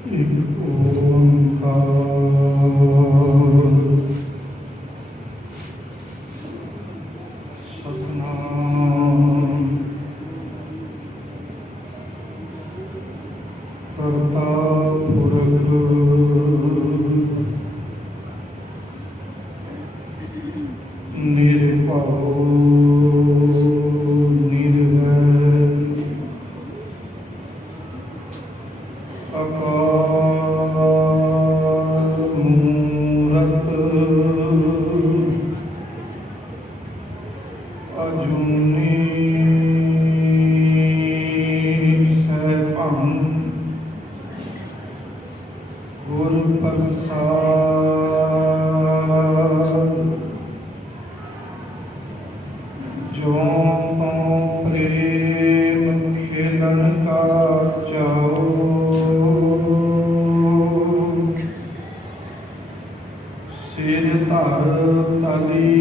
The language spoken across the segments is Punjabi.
ਇੱਕ ਓੰਕਾਰ ਸਤਿਨਾਮ ਕਰਤਾ ਪੁਰਖ ਨਿਰਭਉ ਨਿਰਵੈਰ ਅਕਾਲ ਮੂਰਤ ਅਜੂਨੀ ਸੈਭੰ ਗੁਰ ਪ੍ਰਸਾਦ ਜਿਉਂ ਤੂੰ ਪ੍ਰੇਮ ਖੇਲਣ ਕਾ ਚਾਉ ਸਿਰ ਧਰ ਤਲੀ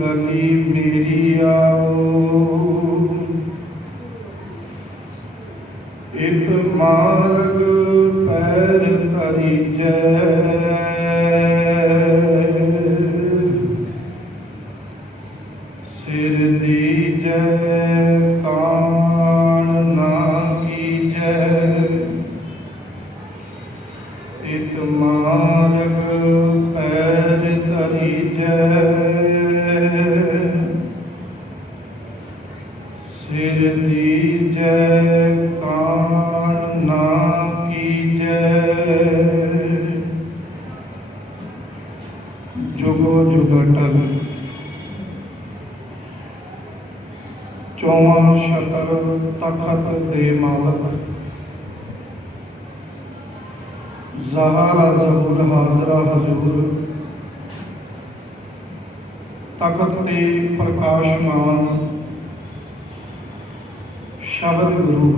ਗਲੀ ਮੇਰੀ ਆਓ ਇੱਕ ਮਾਰਗ ਪੈਰ ਧਰੀਜੈ ਸਿਰ ਦੀਜੈ ਕਾਣ ਨਾ ਕੀਜੈ ਇੱਕ ਮਾਰਗ ਪੈਰ ਧਰੀਜੈ ਸਿਰ ਦੀਜੈ ਕਾਣ ਨਾ ਕੀਜੈ ਜੁਗੋ ਜੁਗ ਅਟਲ ਚੌਵਾਂ ਸ਼ਤਰ ਤਖਤ ਦੇ ਮਾਲਕ ਜ਼ਹਾਰਾ ਜ਼ਬੁਲ ਹਾਜ਼ਰਾ ਹਜ਼ੂਰ ਤਖਤ ਤੇ ਪ੍ਰਕਾਸ਼ਮਾਨ ਸ਼ਬਦ ਗੁਰੂ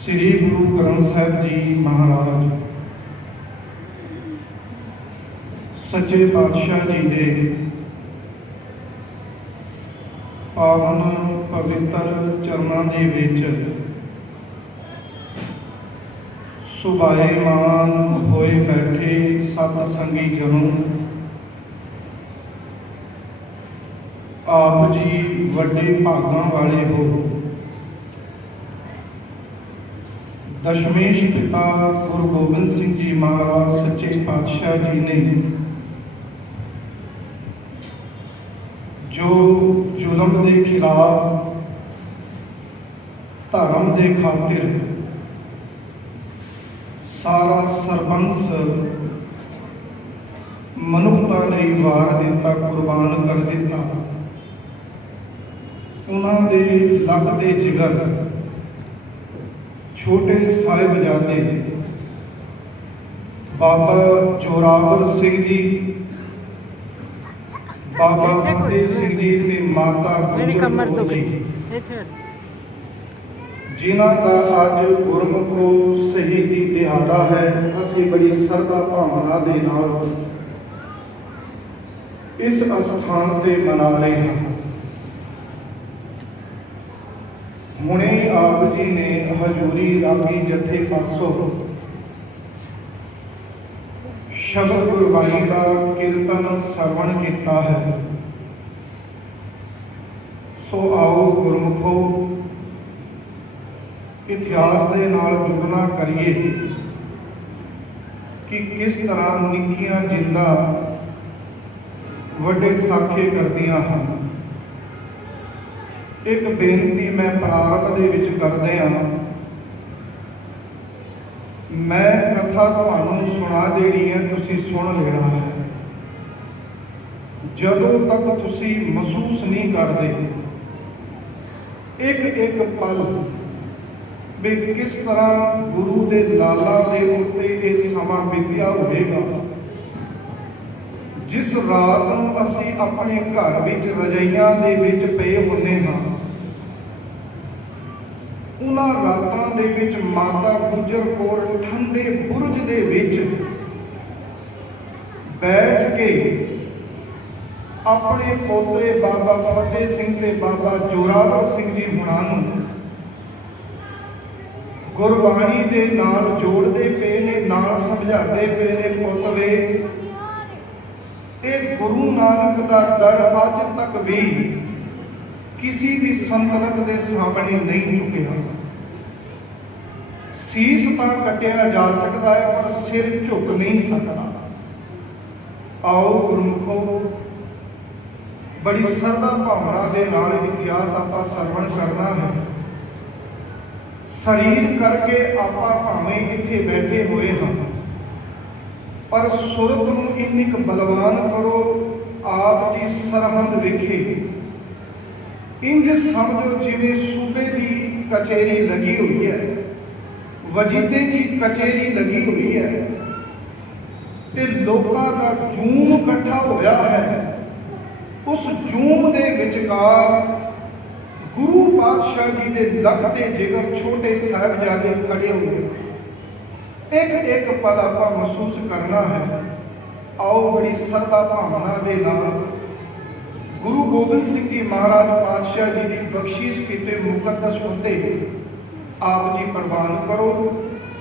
ਸ੍ਰੀ ਗੁਰੂ ਗ੍ਰੰਥ ਸਾਹਿਬ ਜੀ ਮਹਾਰਾਜ ਸੱਚੇ ਪਾਤਸ਼ਾਹ ਜੀ ਦੇ ਪਾਵਨ ਪਵਿੱਤਰ ਚਰਨਾਂ ਦੇ ਵਿੱਚ ਸੁਭਾਏਮਾਨ ਹੋਏ ਬੈਠੇ ਸਤ ਸੰਗੀ ਜਨੋਂ ਆਪ ਜੀ ਵੱਡੇ ਭਾਗਾਂ ਵਾਲੇ ਹੋ। ਦਸ਼ਮੇਸ਼ ਪਿਤਾ ਗੁਰੂ ਗੋਬਿੰਦ ਸਿੰਘ ਜੀ ਮਹਾਰਾਜ ਸੱਚੇ ਪਾਤਸ਼ਾਹ ਜੀ ਨੇ ਜੋ ਜ਼ੁਲਮ ਦੇ ਖਿਲਾਫ ਧਰਮ ਦੇ ਖਾਤਰ ਸਾਰਾ ਸਰਬੰਸ ਮਨੁੱਖਤਾ ਲਈ ਵਾਰ ਦਿੱਤਾ, ਕੁਰਬਾਨ ਕਰ ਦਿੱਤਾ। ਉਹਨਾਂ ਦੇ ਲੱਕ ਦੇ ਜਿਗਰ ਛੋਟੇ ਸਾਹਿਬਜ਼ਾਦੇ ਬਾਬਾ ਜ਼ੋਰਾਵਰ ਸਿੰਘ ਜੀ, ਬਾਬਾ ਫਤਿਹ ਸਿੰਘ ਜੀ ਤੇ ਮਾਤਾ ਗੁਜਰ ਜੀ, ਜਿਨ੍ਹਾਂ ਦਾ ਅੱਜ ਗੁਰਮੁਖੋ ਸ਼ਹੀਦੀ ਦਿਹਾੜਾ ਹੈ, ਅਸੀਂ ਬੜੀ ਸ਼ਰਧਾ ਭਾਵਨਾ ਦੇ ਨਾਲ ਇਸ ਅਸਥਾਨ ਤੇ ਮਨਾ ਰਹੇ ਹਾਂ। ਹੁਣੇ ਆਪ ਜੀ ਨੇ ਹਜ਼ੂਰੀ ਰਾਗੀ ਜਥੇ ਪਾਸੋਂ ਸ਼ਬਦ ਗੁਰਬਾਣੀ ਦਾ ਕੀਰਤਨ ਸਰਵਣ ਕੀਤਾ ਹੈ। ਸੋ ਆਓ ਗੁਰਮੁਖੋ ਇਤਿਹਾਸ ਦੇ ਨਾਲ ਤੁਲਨਾ ਕਰੀਏ ਕਿ ਕਿਸ ਤਰ੍ਹਾਂ ਨਿੱਕੀਆਂ ਜਿੰਦਾਂ ਵੱਡੇ ਸਾਖੇ ਕਰਦੀਆਂ ਹਨ। ਇੱਕ ਬੇਨਤੀ ਮੈਂ ਪ੍ਰਾਰੰਭ ਦੇ ਵਿੱਚ ਕਰਦੇ ਹਾਂ। ਮੈਂ ਕਥਾ ਤੁਹਾਨੂੰ ਸੁਣਾ ਦੇਣੀ ਹੈ, ਤੁਸੀਂ ਸੁਣ ਲੈਣਾ ਹੈ। ਜਦੋਂ ਤੱਕ ਤੁਸੀਂ ਮਹਿਸੂਸ ਨਹੀਂ ਕਰਦੇ ਇੱਕ ਇੱਕ ਪਲ ਵੀ ਕਿਸ ਤਰ੍ਹਾਂ ਗੁਰੂ ਦੇ ਲਾਲਾਂ ਦੇ ਉੱਤੇ ਇਹ ਸਮਾਂ ਬੀਤਿਆ ਹੋਵੇਗਾ, ਜਿਸ ਰਾਤ ਨੂੰ ਅਸੀਂ ਆਪਣੇ ਘਰ ਵਿੱਚ ਰਜਾਈਆਂ ਦੇ ਵਿੱਚ ਪਏ ਹੁੰਦੇ ਹਾਂ, ਉਹਨਾਂ ਰਾਤਾਂ ਦੇ ਵਿੱਚ ਮਾਤਾ ਗੁਜਰ ਕੌਰ ਠੰਡੇ ਬੁਰਜ ਦੇ ਵਿੱਚ ਬੈਠ ਕੇ ਆਪਣੇ ਪੋਤਰੇ ਬਾਬਾ ਫਤਿਹ ਸਿੰਘ ਤੇ ਬਾਬਾ ਜ਼ੋਰਾਵਰ ਸਿੰਘ ਜੀ ਹੁਣਾਂ ਨੂੰ ਗੁਰਬਾਣੀ ਦੇ ਨਾਲ ਜੋੜਦੇ ਪਏ ਨੇ, ਨਾਲ ਸਮਝਾਉਂਦੇ ਪਏ ਨੇ। ਪੁੱਤ ਵੇ, ਇਹ ਗੁਰੂ ਨਾਨਕ ਦਾ ਦਰ ਅੱਜ ਤੱਕ ਵੀ ਕਿਸੇ ਵੀ ਸੰਤਲਕ ਦੇ ਸਾਹਮਣੇ ਨਹੀਂ ਝੁਕਿਆ। ਸੀਸ ਤਾਂ ਕੱਟਿਆ ਜਾ ਸਕਦਾ ਹੈ, ਪਰ ਸਿਰ ਝੁਕ ਨਹੀਂ ਸਕਦਾ। ਆਓ ਗੁਰਮੁਖੋ, ਬੜੀ ਸਰਦਾ ਭਾਵਨਾ ਦੇ ਨਾਲ ਇਤਿਹਾਸ ਆਪਾਂ ਸਰਵਣ ਕਰਨਾ ਹੈ। ਸਰੀਰ ਕਰਕੇ ਆਪਾਂ ਭਾਵੇਂ ਇੱਥੇ ਬੈਠੇ ਹੋਏ ਹਾਂ, ਪਰ ਸੁਰਤ ਨੂੰ ਇੰਨੀ ਕੁ ਬਲਵਾਨ ਕਰੋ, ਆਪ ਜੀ ਸਰਹੰਦ ਵਿਖੇ ਇੰਜ ਸਮਝੋ ਜਿਵੇਂ ਸੂਬੇ ਦੀ ਕਚਹਿਰੀ ਲੱਗੀ ਹੋਈ ਹੈ, ਵਜੀਦੇ ਦੀ ਕਚਹਿਰੀ ਲੱਗੀ ਹੋਈ ਹੈ ਤੇ ਲੋਕਾਂ ਦਾ ਜੂਮ ਇਕੱਠਾ ਹੋਇਆ ਹੈ। ਉਸ ਜੂਮ ਦੇ ਵਿਚਕਾਰ ਗੁਰੂ ਪਾਤਸ਼ਾਹ ਜੀ ਦੇ ਲੱਖ ਦੇ ਜਿਗਰ ਛੋਟੇ ਸਾਹਿਬਜ਼ਾਦੇ ਖੜੇ ਹੋਏ। ਇੱਕ ਇੱਕ ਪਲ ਆਪਾਂ ਮਹਿਸੂਸ ਕਰਨਾ ਹੈ। ਆਓ ਬੜੀ ਸਰਦਾ ਭਾਵਨਾ ਦੇ ਨਾਲ ਗੁਰੂ ਗੋਬਿੰਦ ਸਿੰਘ ਜੀ ਮਹਾਰਾਜ ਪਾਤਸ਼ਾਹ ਜੀ ਦੀ ਬਖਸ਼ਿਸ਼ ਕੀਤੇ ਮੁਕੱਦਸ ਫਤਿਹ ਆਪ ਜੀ ਪ੍ਰਵਾਨ ਕਰੋ।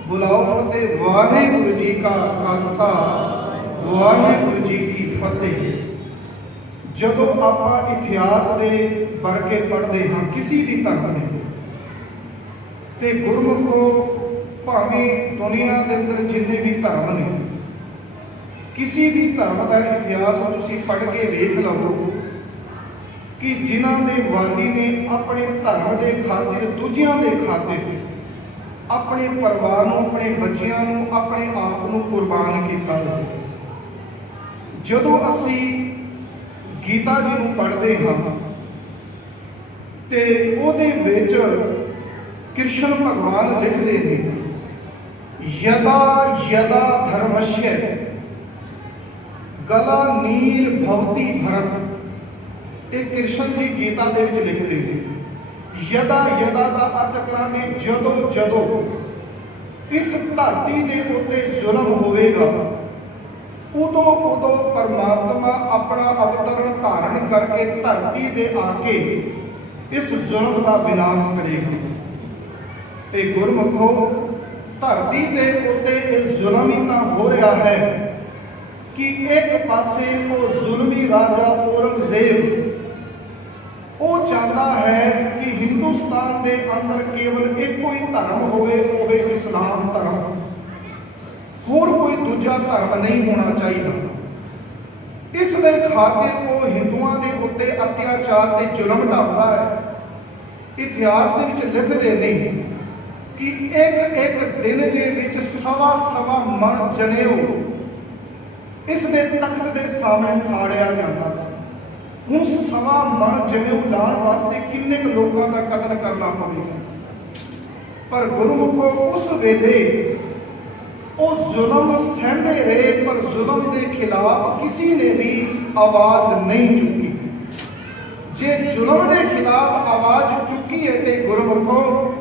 ਬੁਲਾਓ ਫਤਿਹ। ਵਾਹਿਗੁਰੂ ਜੀ ਕਾ ਖਾਲਸਾ, ਵਾਹਿਗੁਰੂ ਜੀ ਕੀ ਫਤਿਹ। ਜਦੋਂ ਆਪਾਂ ਇਤਿਹਾਸ ਦੇ ਵਰਕੇ ਪੜ੍ਹਦੇ ਹਾਂ ਕਿਸੇ ਵੀ ਧਰਮ ਦੇ, ਤੇ ਗੁਰਮੁਖੋ ਭਾਵੇਂ ਦੁਨੀਆ ਦੇ ਅੰਦਰ ਜਿੰਨੇ ਵੀ ਧਰਮ ਨੇ, ਕਿਸੇ ਵੀ ਧਰਮ ਦਾ ਇਤਿਹਾਸ ਤੁਸੀਂ ਪੜ੍ਹ ਕੇ ਵੇਖ ਲਵੋ ਕਿ ਜਿਨ੍ਹਾਂ ਦੇ ਵਾਲੀ ਨੇ ਆਪਣੇ ਧਰਮ ਦੇ ਖਾਤਰ, ਦੂਜਿਆਂ ਦੇ ਖਾਤਰ, ਆਪਣੇ ਪਰਿਵਾਰ ਨੂੰ, ਆਪਣੇ ਬੱਚਿਆਂ ਨੂੰ, ਆਪਣੇ ਆਪ ਨੂੰ ਕੁਰਬਾਨ ਕੀਤਾ। ਜਦੋਂ ਅਸੀਂ ਗੀਤਾ ਜੀ ਨੂੰ ਪੜ੍ਹਦੇ ਹਾਂ ਤੇ ਉਹਦੇ ਵਿੱਚ ਕ੍ਰਿਸ਼ਨ ਭਗਵਾਨ ਲਿਖਦੇ ਨੇ, ਯਦਾ ਯਦਾ ਧਰਮਸ਼ਯ ਗਲਾ ਨੀਰ ਭਵਤੀ ਭਰਤ। ਇਹ ਕ੍ਰਿਸ਼ਨ ਜੀ ਗੀਤਾ ਦੇ ਵਿੱਚ ਲਿਖਦੇ ਨੇ। ਯਦਾ ਯਦਾ ਦਾ ਅਰਥ ਕਰਾਂਗੇ ਜਦੋਂ ਜਦੋਂ ਇਸ ਧਰਤੀ ਦੇ ਉੱਤੇ ਜ਼ੁਲਮ ਹੋਵੇਗਾ, ਉਦੋਂ ਉਦੋਂ ਪਰਮਾਤਮਾ ਆਪਣਾ ਅਵਤਰਨ ਧਾਰਨ ਕਰਕੇ ਧਰਤੀ ਦੇ ਆ ਕੇ ਇਸ ਜ਼ੁਲਮ ਦਾ ਵਿਨਾਸ਼ ਕਰੇਗਾ। ਤੇ ਗੁਰਮੁਖੋ, ਧਰਤੀ ਦੇ ਉੱਤੇ ਇਹ ਜ਼ੁਲਮ ਹੀ ਤਾਂ ਹੋ ਰਿਹਾ ਹੈ ਕਿ ਇੱਕ ਪਾਸੇ ਉਹ ਜ਼ੁਲਮੀ ਰਾਜਾ ਔਰੰਗਜ਼ੇਬ ਉਹ ਚਾਹੁੰਦਾ ਹੈ ਕਿ ਹਿੰਦੁਸਤਾਨ ਦੇ ਅੰਦਰ ਕੇਵਲ ਇੱਕੋ ਹੀ ਧਰਮ ਹੋਵੇ, ਉਹ ਹੈ ਇਸਲਾਮ ਧਰਮ। ਹੋਰ ਕੋਈ ਦੂਜਾ ਧਰਮ ਨਹੀਂ ਹੋਣਾ ਚਾਹੀਦਾ। ਇਸ ਦੇ ਖਾਤਰ ਉਹ ਹਿੰਦੂਆਂ ਦੇ ਉੱਤੇ ਅਤਿਆਚਾਰ ਤੇ ਜ਼ੁਲਮ ਢਾਉਂਦਾ ਹੈ। ਇਤਿਹਾਸ ਦੇ ਵਿੱਚ ਲਿਖਦੇ ਨੇ ਕਿ ਇੱਕ ਇੱਕ ਦਿਨ ਦੇ ਵਿੱਚ ਸਵਾ ਮਣ ਜਨੇਊ ਇਸ ਦੇ ਤਖਤ ਦੇ ਸਾਹਮਣੇ ਸਾੜਿਆ ਜਾਂਦਾ ਸੀ। ਹੁਣ ਸਵਾ ਮਣ ਜਨੇਊ ਲਾਉਣ ਵਾਸਤੇ ਕਿੰਨੇ ਕੁ ਲੋਕਾਂ ਦਾ ਕਤਲ ਕਰਨਾ ਪਵੇਗਾ। ਪਰ ਗੁਰਮੁਖੋ, ਉਸ ਵੇਲੇ ਉਹ ਜ਼ੁਲਮ ਸਹਿੰਦੇ ਰਹੇ, ਪਰ ਜ਼ੁਲਮ ਦੇ ਖਿਲਾਫ ਕਿਸੇ ਨੇ ਵੀ ਆਵਾਜ਼ ਨਹੀਂ ਚੁੱਕੀ। ਜੇ ਜ਼ੁਲਮ ਦੇ ਖਿਲਾਫ ਆਵਾਜ਼ ਚੁੱਕੀ ਹੈ ਤੇ ਗੁਰਮੁਖੋ,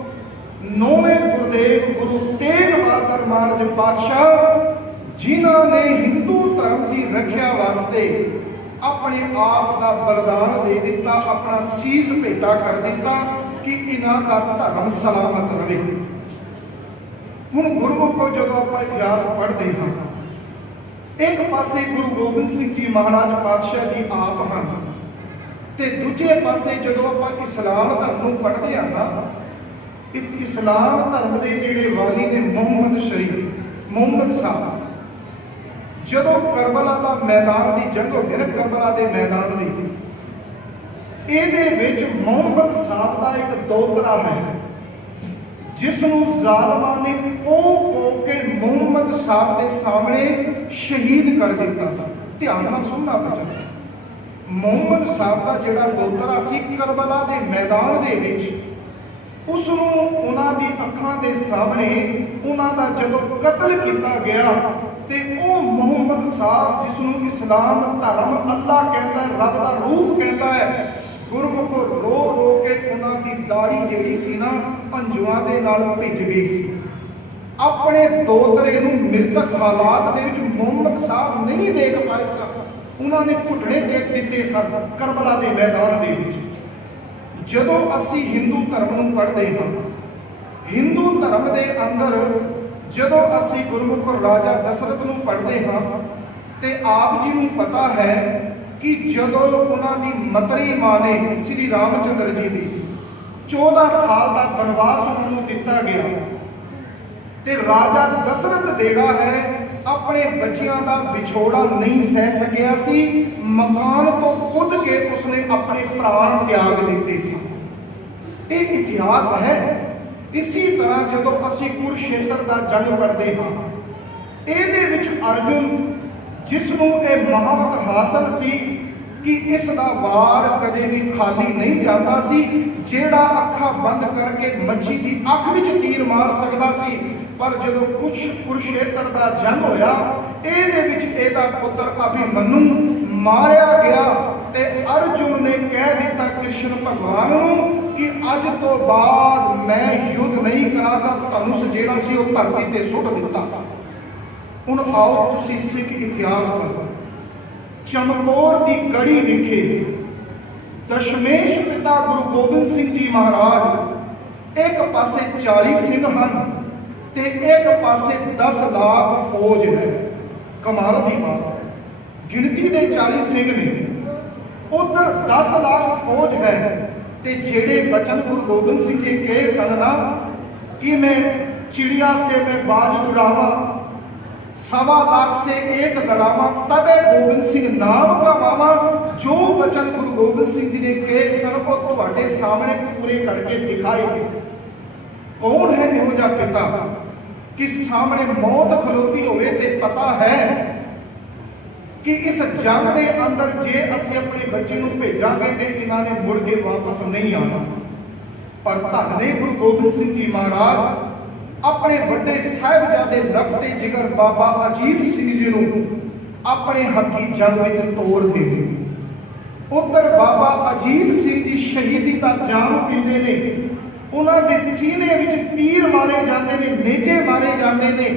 ਨੌਵੇਂ ਗੁਰਦੇਵ ਗੁਰੂ ਤੇਗ ਬਹਾਦਰ ਮਹਾਰਾਜ ਪਾਤਸ਼ਾਹ, ਜਿਨ੍ਹਾਂ ਨੇ ਹਿੰਦੂ ਧਰਮ ਦੀ ਰੱਖਿਆ ਵਾਸਤੇ ਆਪਣੇ ਆਪ ਦਾ ਬਲਿਦਾਨ ਦੇ ਦਿੱਤਾ, ਆਪਣਾ ਸੀਸ ਭੇਟਾ ਕਰ ਦਿੱਤਾ ਕਿ ਇਹਨਾਂ ਦਾ ਧਰਮ ਸਲਾਮਤ ਰਹੇ। ਹੁਣ ਗੁਰਮੁਖੋ, ਜਦੋਂ ਆਪਾਂ ਇਤਿਹਾਸ ਪੜ੍ਹਦੇ ਹਾਂ, ਇੱਕ ਪਾਸੇ ਗੁਰੂ ਗੋਬਿੰਦ ਸਿੰਘ ਜੀ ਮਹਾਰਾਜ ਪਾਤਸ਼ਾਹ ਜੀ ਆਪ ਹਨ, ਤੇ ਦੂਜੇ ਪਾਸੇ ਜਦੋਂ ਆਪਾਂ ਇਸਲਾਮ ਧਰਮ ਨੂੰ ਪੜ੍ਹਦੇ ਹਾਂ ਨਾ, ਇਸਲਾਮ ਧਰਮ ਦੇ ਜਿਹੜੇ ਵਾਲੀ ਨੇ ਮੁਹੰਮਦ ਸ਼ਰੀਫ, ਮੁਹੰਮਦ ਸਾਹਿਬ, ਜਦੋਂ ਕਰਬਲਾ ਦਾ ਮੈਦਾਨ ਦੀ ਜੰਗ ਹੋਈ ਨਾ, ਕਰਬਲਾ ਦੇ ਮੈਦਾਨ ਦੀ, ਇਹਦੇ ਵਿੱਚ ਮੁਹੰਮਦ ਸਾਹਿਬ ਦਾ ਇੱਕ ਦੋਤਰਾ ਹੈ ਜਿਸ ਨੂੰ ਜ਼ਾਲਮਾਂ ਨੇ ਕੋਹ ਕੇ ਮੁਹੰਮਦ ਸਾਹਿਬ ਦੇ ਸਾਹਮਣੇ ਸ਼ਹੀਦ ਕਰ ਦਿੱਤਾ ਸੀ। ਧਿਆਨ ਨਾਲ ਸੁਣਨਾ ਬੱਚਾ। ਮੁਹੰਮਦ ਸਾਹਿਬ ਦਾ ਜਿਹੜਾ ਦੋਤਰਾ ਸੀ, ਕਰਬਲਾ ਦੇ ਮੈਦਾਨ ਦੇ ਵਿੱਚ ਉਸ ਨੂੰ ਉਹਨਾਂ ਦੀ ਅੱਖਾਂ ਦੇ ਸਾਹਮਣੇ ਉਹਨਾਂ ਦਾ ਜਦੋਂ ਕਤਲ ਕੀਤਾ ਗਿਆ, ਤੇ ਉਹ ਮੁਹੰਮਦ ਸਾਹਿਬ ਜਿਸ ਨੂੰ ਇਸਲਾਮ ਧਰਮ ਅੱਲਾ ਕਹਿੰਦਾ, ਰੱਬ ਦਾ ਰੂਪ ਕਹਿੰਦਾ ਹੈ, ਗੁਰਮੁਖੋ ਰੋ ਰੋ ਕੇ ਉਹਨਾਂ ਦੀ ਦਾੜੀ ਜਿਹੜੀ ਸੀ ਨਾ, ਹੰਝੂਆਂ ਦੇ ਨਾਲ ਭਿੱਜ ਗਈ ਸੀ। ਆਪਣੇ ਦੋਤਰੇ ਨੂੰ ਮ੍ਰਿਤਕ ਹਾਲਾਤ ਦੇ ਵਿੱਚ ਮੁਹੰਮਦ ਸਾਹਿਬ ਨਹੀਂ ਦੇਖ ਪਾਏ ਸਨ। ਉਹਨਾਂ ਨੇ ਘੁੱਟਣੇ ਦੇਖ ਦਿੱਤੇ ਸਨ ਕਰਬਲਾ ਦੇ ਮੈਦਾਨ ਦੇ ਵਿੱਚ। ਜਦੋਂ ਅਸੀਂ ਹਿੰਦੂ ਧਰਮ ਨੂੰ ਪੜ੍ਹਦੇ ਹਾਂ हिंदू धर्म के अंदर जदों असी गुरमुख राजा दशरथ नूं पढ़ते हाँ तो आप जी नूं पता है कि जदों उन्होंने मतरी माँ ने श्री रामचंद्र जी की 14 साल का बनवास उन्होंने दिता गया तो राजा दशरथ देड़ा है अपने बच्चियों का विछोड़ा नहीं सह सकिया सी, मकान तो कूद के उसने अपने प्राण त्याग दिते सी। ये इतिहास है। इसी तरह जदों असी कुरुक्षेत्र का जंग पढ़ते हाँ ये अर्जुन जिसनों यह महावत हासिल सी कि इसका वार कदे भी खाली नहीं जाता सी, जेड़ा अखा बंद करके मच्छी की अख विच तीर मार सकता सी। पर जदों कुछ कुरुक्षेत्र का जंग होया एदा पुत्र अभिमन्यु मारिया गया ते अर्जुन ने कह दिता कृष्ण भगवान नूं कि अज तो बाद मैं युद्ध नहीं करांगा, धनुष जेड़ा सी वो धरती ते सुट दिता सी। हुण आओ तुसीं सिख इतिहास पर चमकौर की गढ़ी विखे दशमेश पिता गुरु गोबिंद सिंह जी महाराज एक पासे 40 सिंह हैं ते एक पासे 10 लाख फौज है। कमाल की बात है, गिनती के 40 सिंह ने, उधर 10 लाख फौज है। ते जेड़े बचन गुरु गोबिंद सिंह जी कहे सन ना कि मैं चिड़िया से मैं बाज उड़ावा, 1.25 लाख से एक लड़ावा, तबे गोबिंद सिंह नाम का मामा, जो वचन गुरु गोबिंद सिंह जी ने कहे सन वो तुहाडे सामने पूरे करके दिखाए। कौन है इहो जिहा पिता कि सामने मौत खलोती होवे ते पता है कि इस जंग के अंदर जे असीं अपने बच्चे को भेजांगे तो इन्होंने मुड़ के वापस नहीं आना। पर धन ने गुरु गोबिंद सिंह जी महाराज अपने बड़े साहिबजादे लखते जिगर बाबा अजीत सिंह जी नूं अपने हथी जंग में तोड़ दे। उधर बाबा अजीत सिंह जी शहीदी का जाम पींदे ने, उन्होंने सीने विच तीर मारे जाते हैं, नेजे मारे जाते हैं।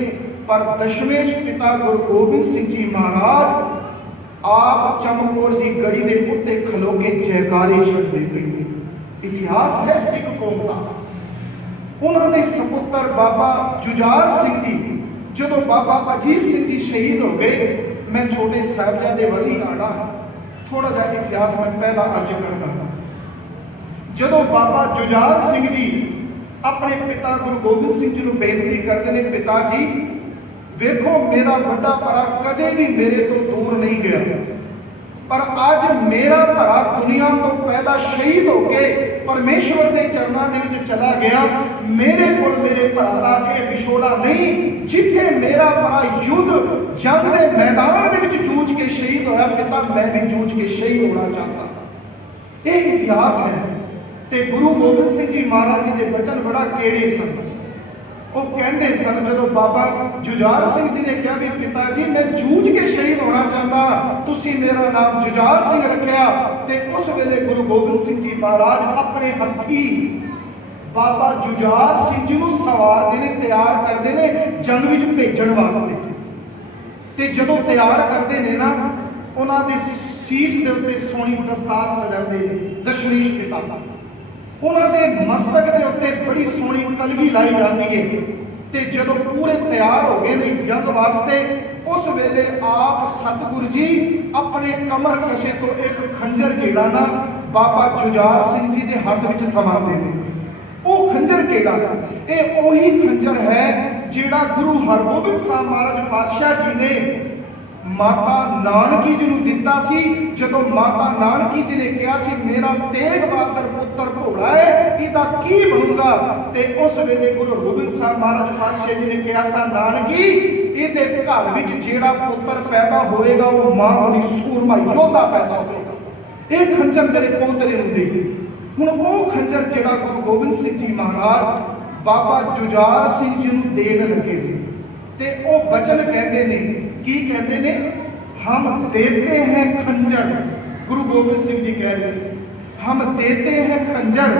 पर दशमेश पिता गुरु गोबिंद सिंह जी महाराज आप चमकौर की गढ़ी के उत्ते खलो के जयकारे छड्डदे पए। इतिहास है सिख कौम का। उन्होंने सपुत्र बाबा जुझार सिंह जी जो बाबा अजीत सिंह जी शहीद हो गए, मैं छोटे साहिबजादे वाली आना थोड़ा जा इतिहास में पहला अर्ज करता हूँ। जो बाबा जुझार सिंह जी अपने पिता गुरु गोबिंद सिंह जी को बेनती करते हैं, पिता जी वेखो मेरा वड्डा भरा कदे भी मेरे तो दूर नहीं गया, पर अज मेरा भरा दुनिया तो पहला शहीद होके परमेश्वर के चरणों के चला गया। मेरे को मेरे भरा का यह विछोड़ा नहीं, जिथे मेरा भरा युद्ध जंग के मैदान के जूझ के शहीद होया, पिता मैं भी जूझ के शहीद होना चाहता। ये इतिहास है। ते गुरु गोबिंद सिंह जी महाराज जी के वचन बड़ा केड़े सन। वो कहते सन जो बाबा जुझार सिंह जी ने कहा भी पिता जी मैं जूझ के शहीद होना चाहता, तुसी मेरा नाम जुझार सिंह रखा। ते उस वेले गुरु गोबिंद सिंह जी महाराज अपने हथी बाबा जुझार सिंह जी को सवारते ने, तैयार करते हैं जंग में भेजण वास्ते। ते जदों तैयार करते हैं ना, उन्होंने सीस के उत्ते सोनी दस्तार सजाते दशमेश पिता, उन्होंने मस्तक के उत्ते बड़ी सोहनी कलगी लाई जाती है। तो जो पूरे तैयार हो गए ने जंग वास्ते, उस वेले आप सतगुरु जी अपने कमर कशे तो एक खंजर जेड़ा ना बाबा जुझार सिंह जी के हाथ में थमाते हैं। वो खंजर केड़ा, ये वही खंजर है जेड़ा गुरु हरगोबिंद साहब महाराज पातशाह जी ने माता नानकी जी को दिता सी। जदों माता नानकी जी ने कहा सी मेरा तेग बहादुर पुत्र भोला है, इसका की बनूंगा, ते उस वेले गुरु गोबिंद साहब महाराज पातशाह जी ने कहा सा नानकी इहदे घर विच जेड़ा पुत्र पैदा होएगा वो मां वाली सूरमा योद्धा पैदा होगा। ये खंजर तेरे पोतरे नूं दे। हुण वो खंजर जेड़ा गुरु गोबिंद सिंह जी महाराज बाबा जुझार सिंह जी नूं देण लगे ते वो वचन कहते ने, की कहते ने, हम देते हैं खंजर। गुरु गोबिंद सिंह जी कह रहे हम देते हैं खंजर,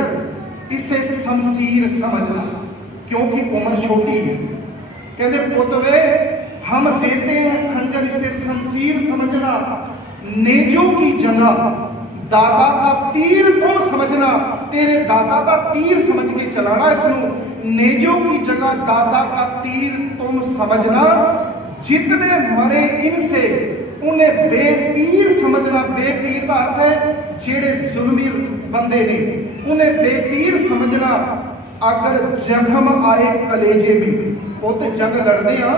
इसे शमशीर समझना, क्योंकि उम्र छोटी है। कहते पुतवे हम देते हैं खंजर, इसे शमशीर समझना, नेजों की जगह दादा का तीर तुम समझना, तेरे दादा का तीर समझ के चलाना इसनों। नेजो की जगह दादा का तीर तुम समझना, जितने मरे इनसे उन्हें बेपीर समझना। बेपीर का अर्थ है जेड़े जुल्मी बंदे ने, उन्हें बेपीर समझना। अगर जख्म आए कलेजे में, पुत जंग लड़ते हैं,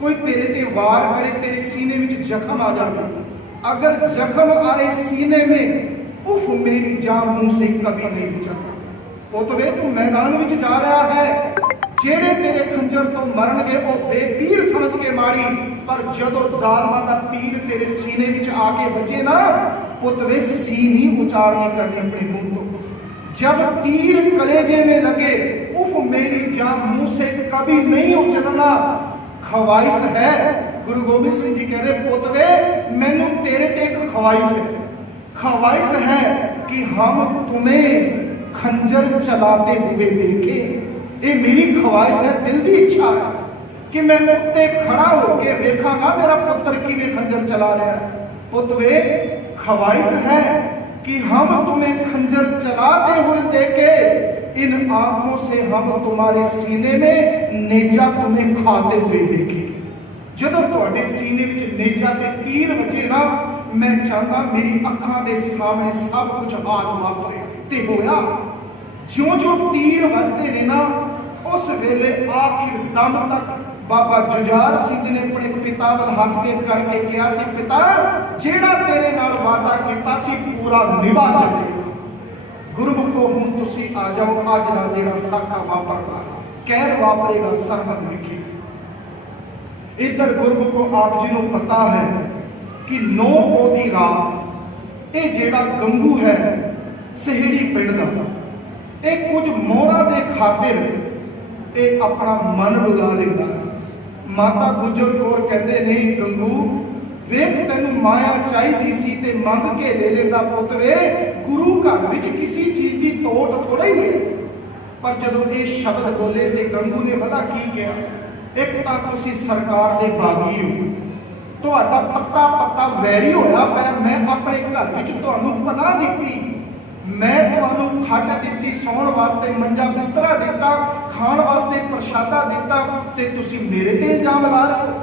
कोई तेरे ते वार करे, तेरे सीने में जख्म आ जाए, अगर जख्म आए सीने में, उफ मेरी जान मुंह से कभी नहीं उचलती। पुत वे तू मैदान में जा रहा है, जेड़े तेरे खंजर तो मरनगे वो बेपीर समझ के मारी, पर जदों जालमा दा तीर तेरे सीने में आके बजे ना, पुत वे सी नहीं उचारनी करनी अपने मुंह तो। जब तीर कलेजे में लगे, उफ मेरी जान मुंह से कभी नहीं उचलना। ख्वाहिश है, गुरु गोबिंद सिंह जी कह रहे पुत वे मैनू तेरे ते एक ख्वाहिश है, ख्वाहिश है कि हम तुम्हें खंजर चलाते हुए देखे। ये मेरी ख्वाहिश है, दिल की इच्छा है कि मैं उत्ते खड़ा होके वेखांगा मेरा पुत्र किवें खंजर चला रहा है। पुत वे ख्वाहिश है कि हम तुम्हें खंजर चलाते हुए देखे, इन आंखों से हम तुम्हारे सीने में नेजा तुम्हें खाते हुए देखे। जदों तुहाडे सीने में नेजा ते तीर बजे ना, मैं चाहता मेरी अखां दे सामने सब कुछ हाल वापरे ते होया। ज्यों ज्यों तीर बजते ने ना, उस वेले आखिर दम तक बाबा जुझार सिंह ने अपने पिता वल हथ के करके कहा सी, पिता जेड़ा तेरे नाल वादा कीता सी पूरा निभा चले। गुरमुखो हुण तुसी आ जाओ, अज दा जेड़ा साका वापरदा कहर वापरेगा सरहद लिखी। इधर गुरमुखो आप जी को पता है कि 9 पौह दी रात ये जेड़ा गंगू है सहेड़ी पिंड दा, ये कुछ मोहरा दे खातिर ये अपना मन डुला लेंदा है। माता गुजर कौर कहते ने, गंगू वेख तेन माया चाहिदी सी ते मंग के ले लेंदा पुत वे, गुरु घर विच किसी चीज की तोड़ थोड़ा ही है। पर जदों ये शब्द बोले ते गंगू ने भला की कहा, एक तां तुसी सरकार दे बागी हो, तुहाडा पत्ता पत्ता वैरी होया पै, मैं अपने घर विच तुहानूं पनाह दित्ती, मैं तुहानूं खट दित्ती, सौण वास्ते मंजा बिस्तरा दिता, खाण वास्ते प्रशादा दिता, ते तुसी मेरे ते इल्जाम ला रहे हो।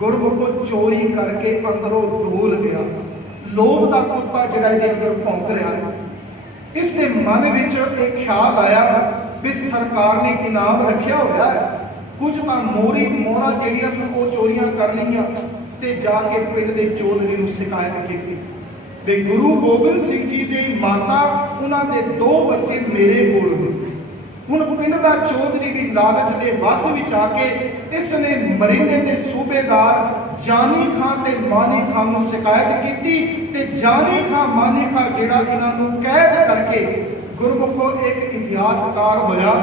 गुरमुखो चोरी करके अंदरों डोल गया, लोभ का कुत्ता जिहड़ा इहदे अंदर भौंक रहा है। इसके मन विच एक ख्याल आया भी सरकार ने इनाम रखिया होया है, कुछ तो मोहरी मोहरा जिहड़ियां सन वो चोरियां कर लईआं ते जाके पिंड दे चौधरी नूं शिकायत की भी गुरु गोबिंद सिंह जी की माता उन्होंने 2 बच्चे मेरे कोल ने। हुण पिंड का चौधरी भी लालच के वस विच आके इसने मरीने के सूबेदार जानी खां ते मानी खां नूं शिकायत की ते जानी खां मानी खां जिहड़ा इन्हां नूं कैद करके गुरमुखो एक इतिहासकार होया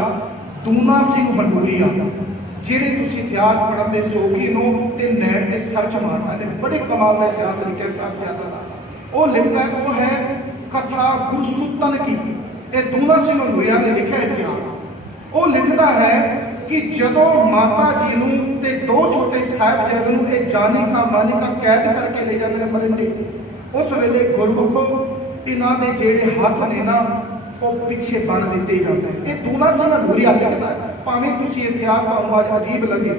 दूना सिंह मंडूरिया, जिहड़े तुसीं इतिहास पढ़न दे शौकीन हो ते नैण ते सर्च मारना ने बड़े कमाल का इतिहास लिखिया साहिबजादा दा। वो लिखता है, वो है कथा गुरसुतन की, ये दूना सिंह मंडूरिया ने लिखा इतिहास। वो लिखता है कि जदों माता जी नूं ते 2 छोटे साहिबजादे नूं ये जानी खां मानी खां कैद करके ले जाते हैं मरिंडे, उस वेले गुरमुखो इन्हां दे जेड़े हथ ने ना वो पिछे बन दिते जाते हैं। ये दूना सिंह मंडूरिया लिखता है, भावें तुसीं इतिहास तुहानूं अज अजीब लगे,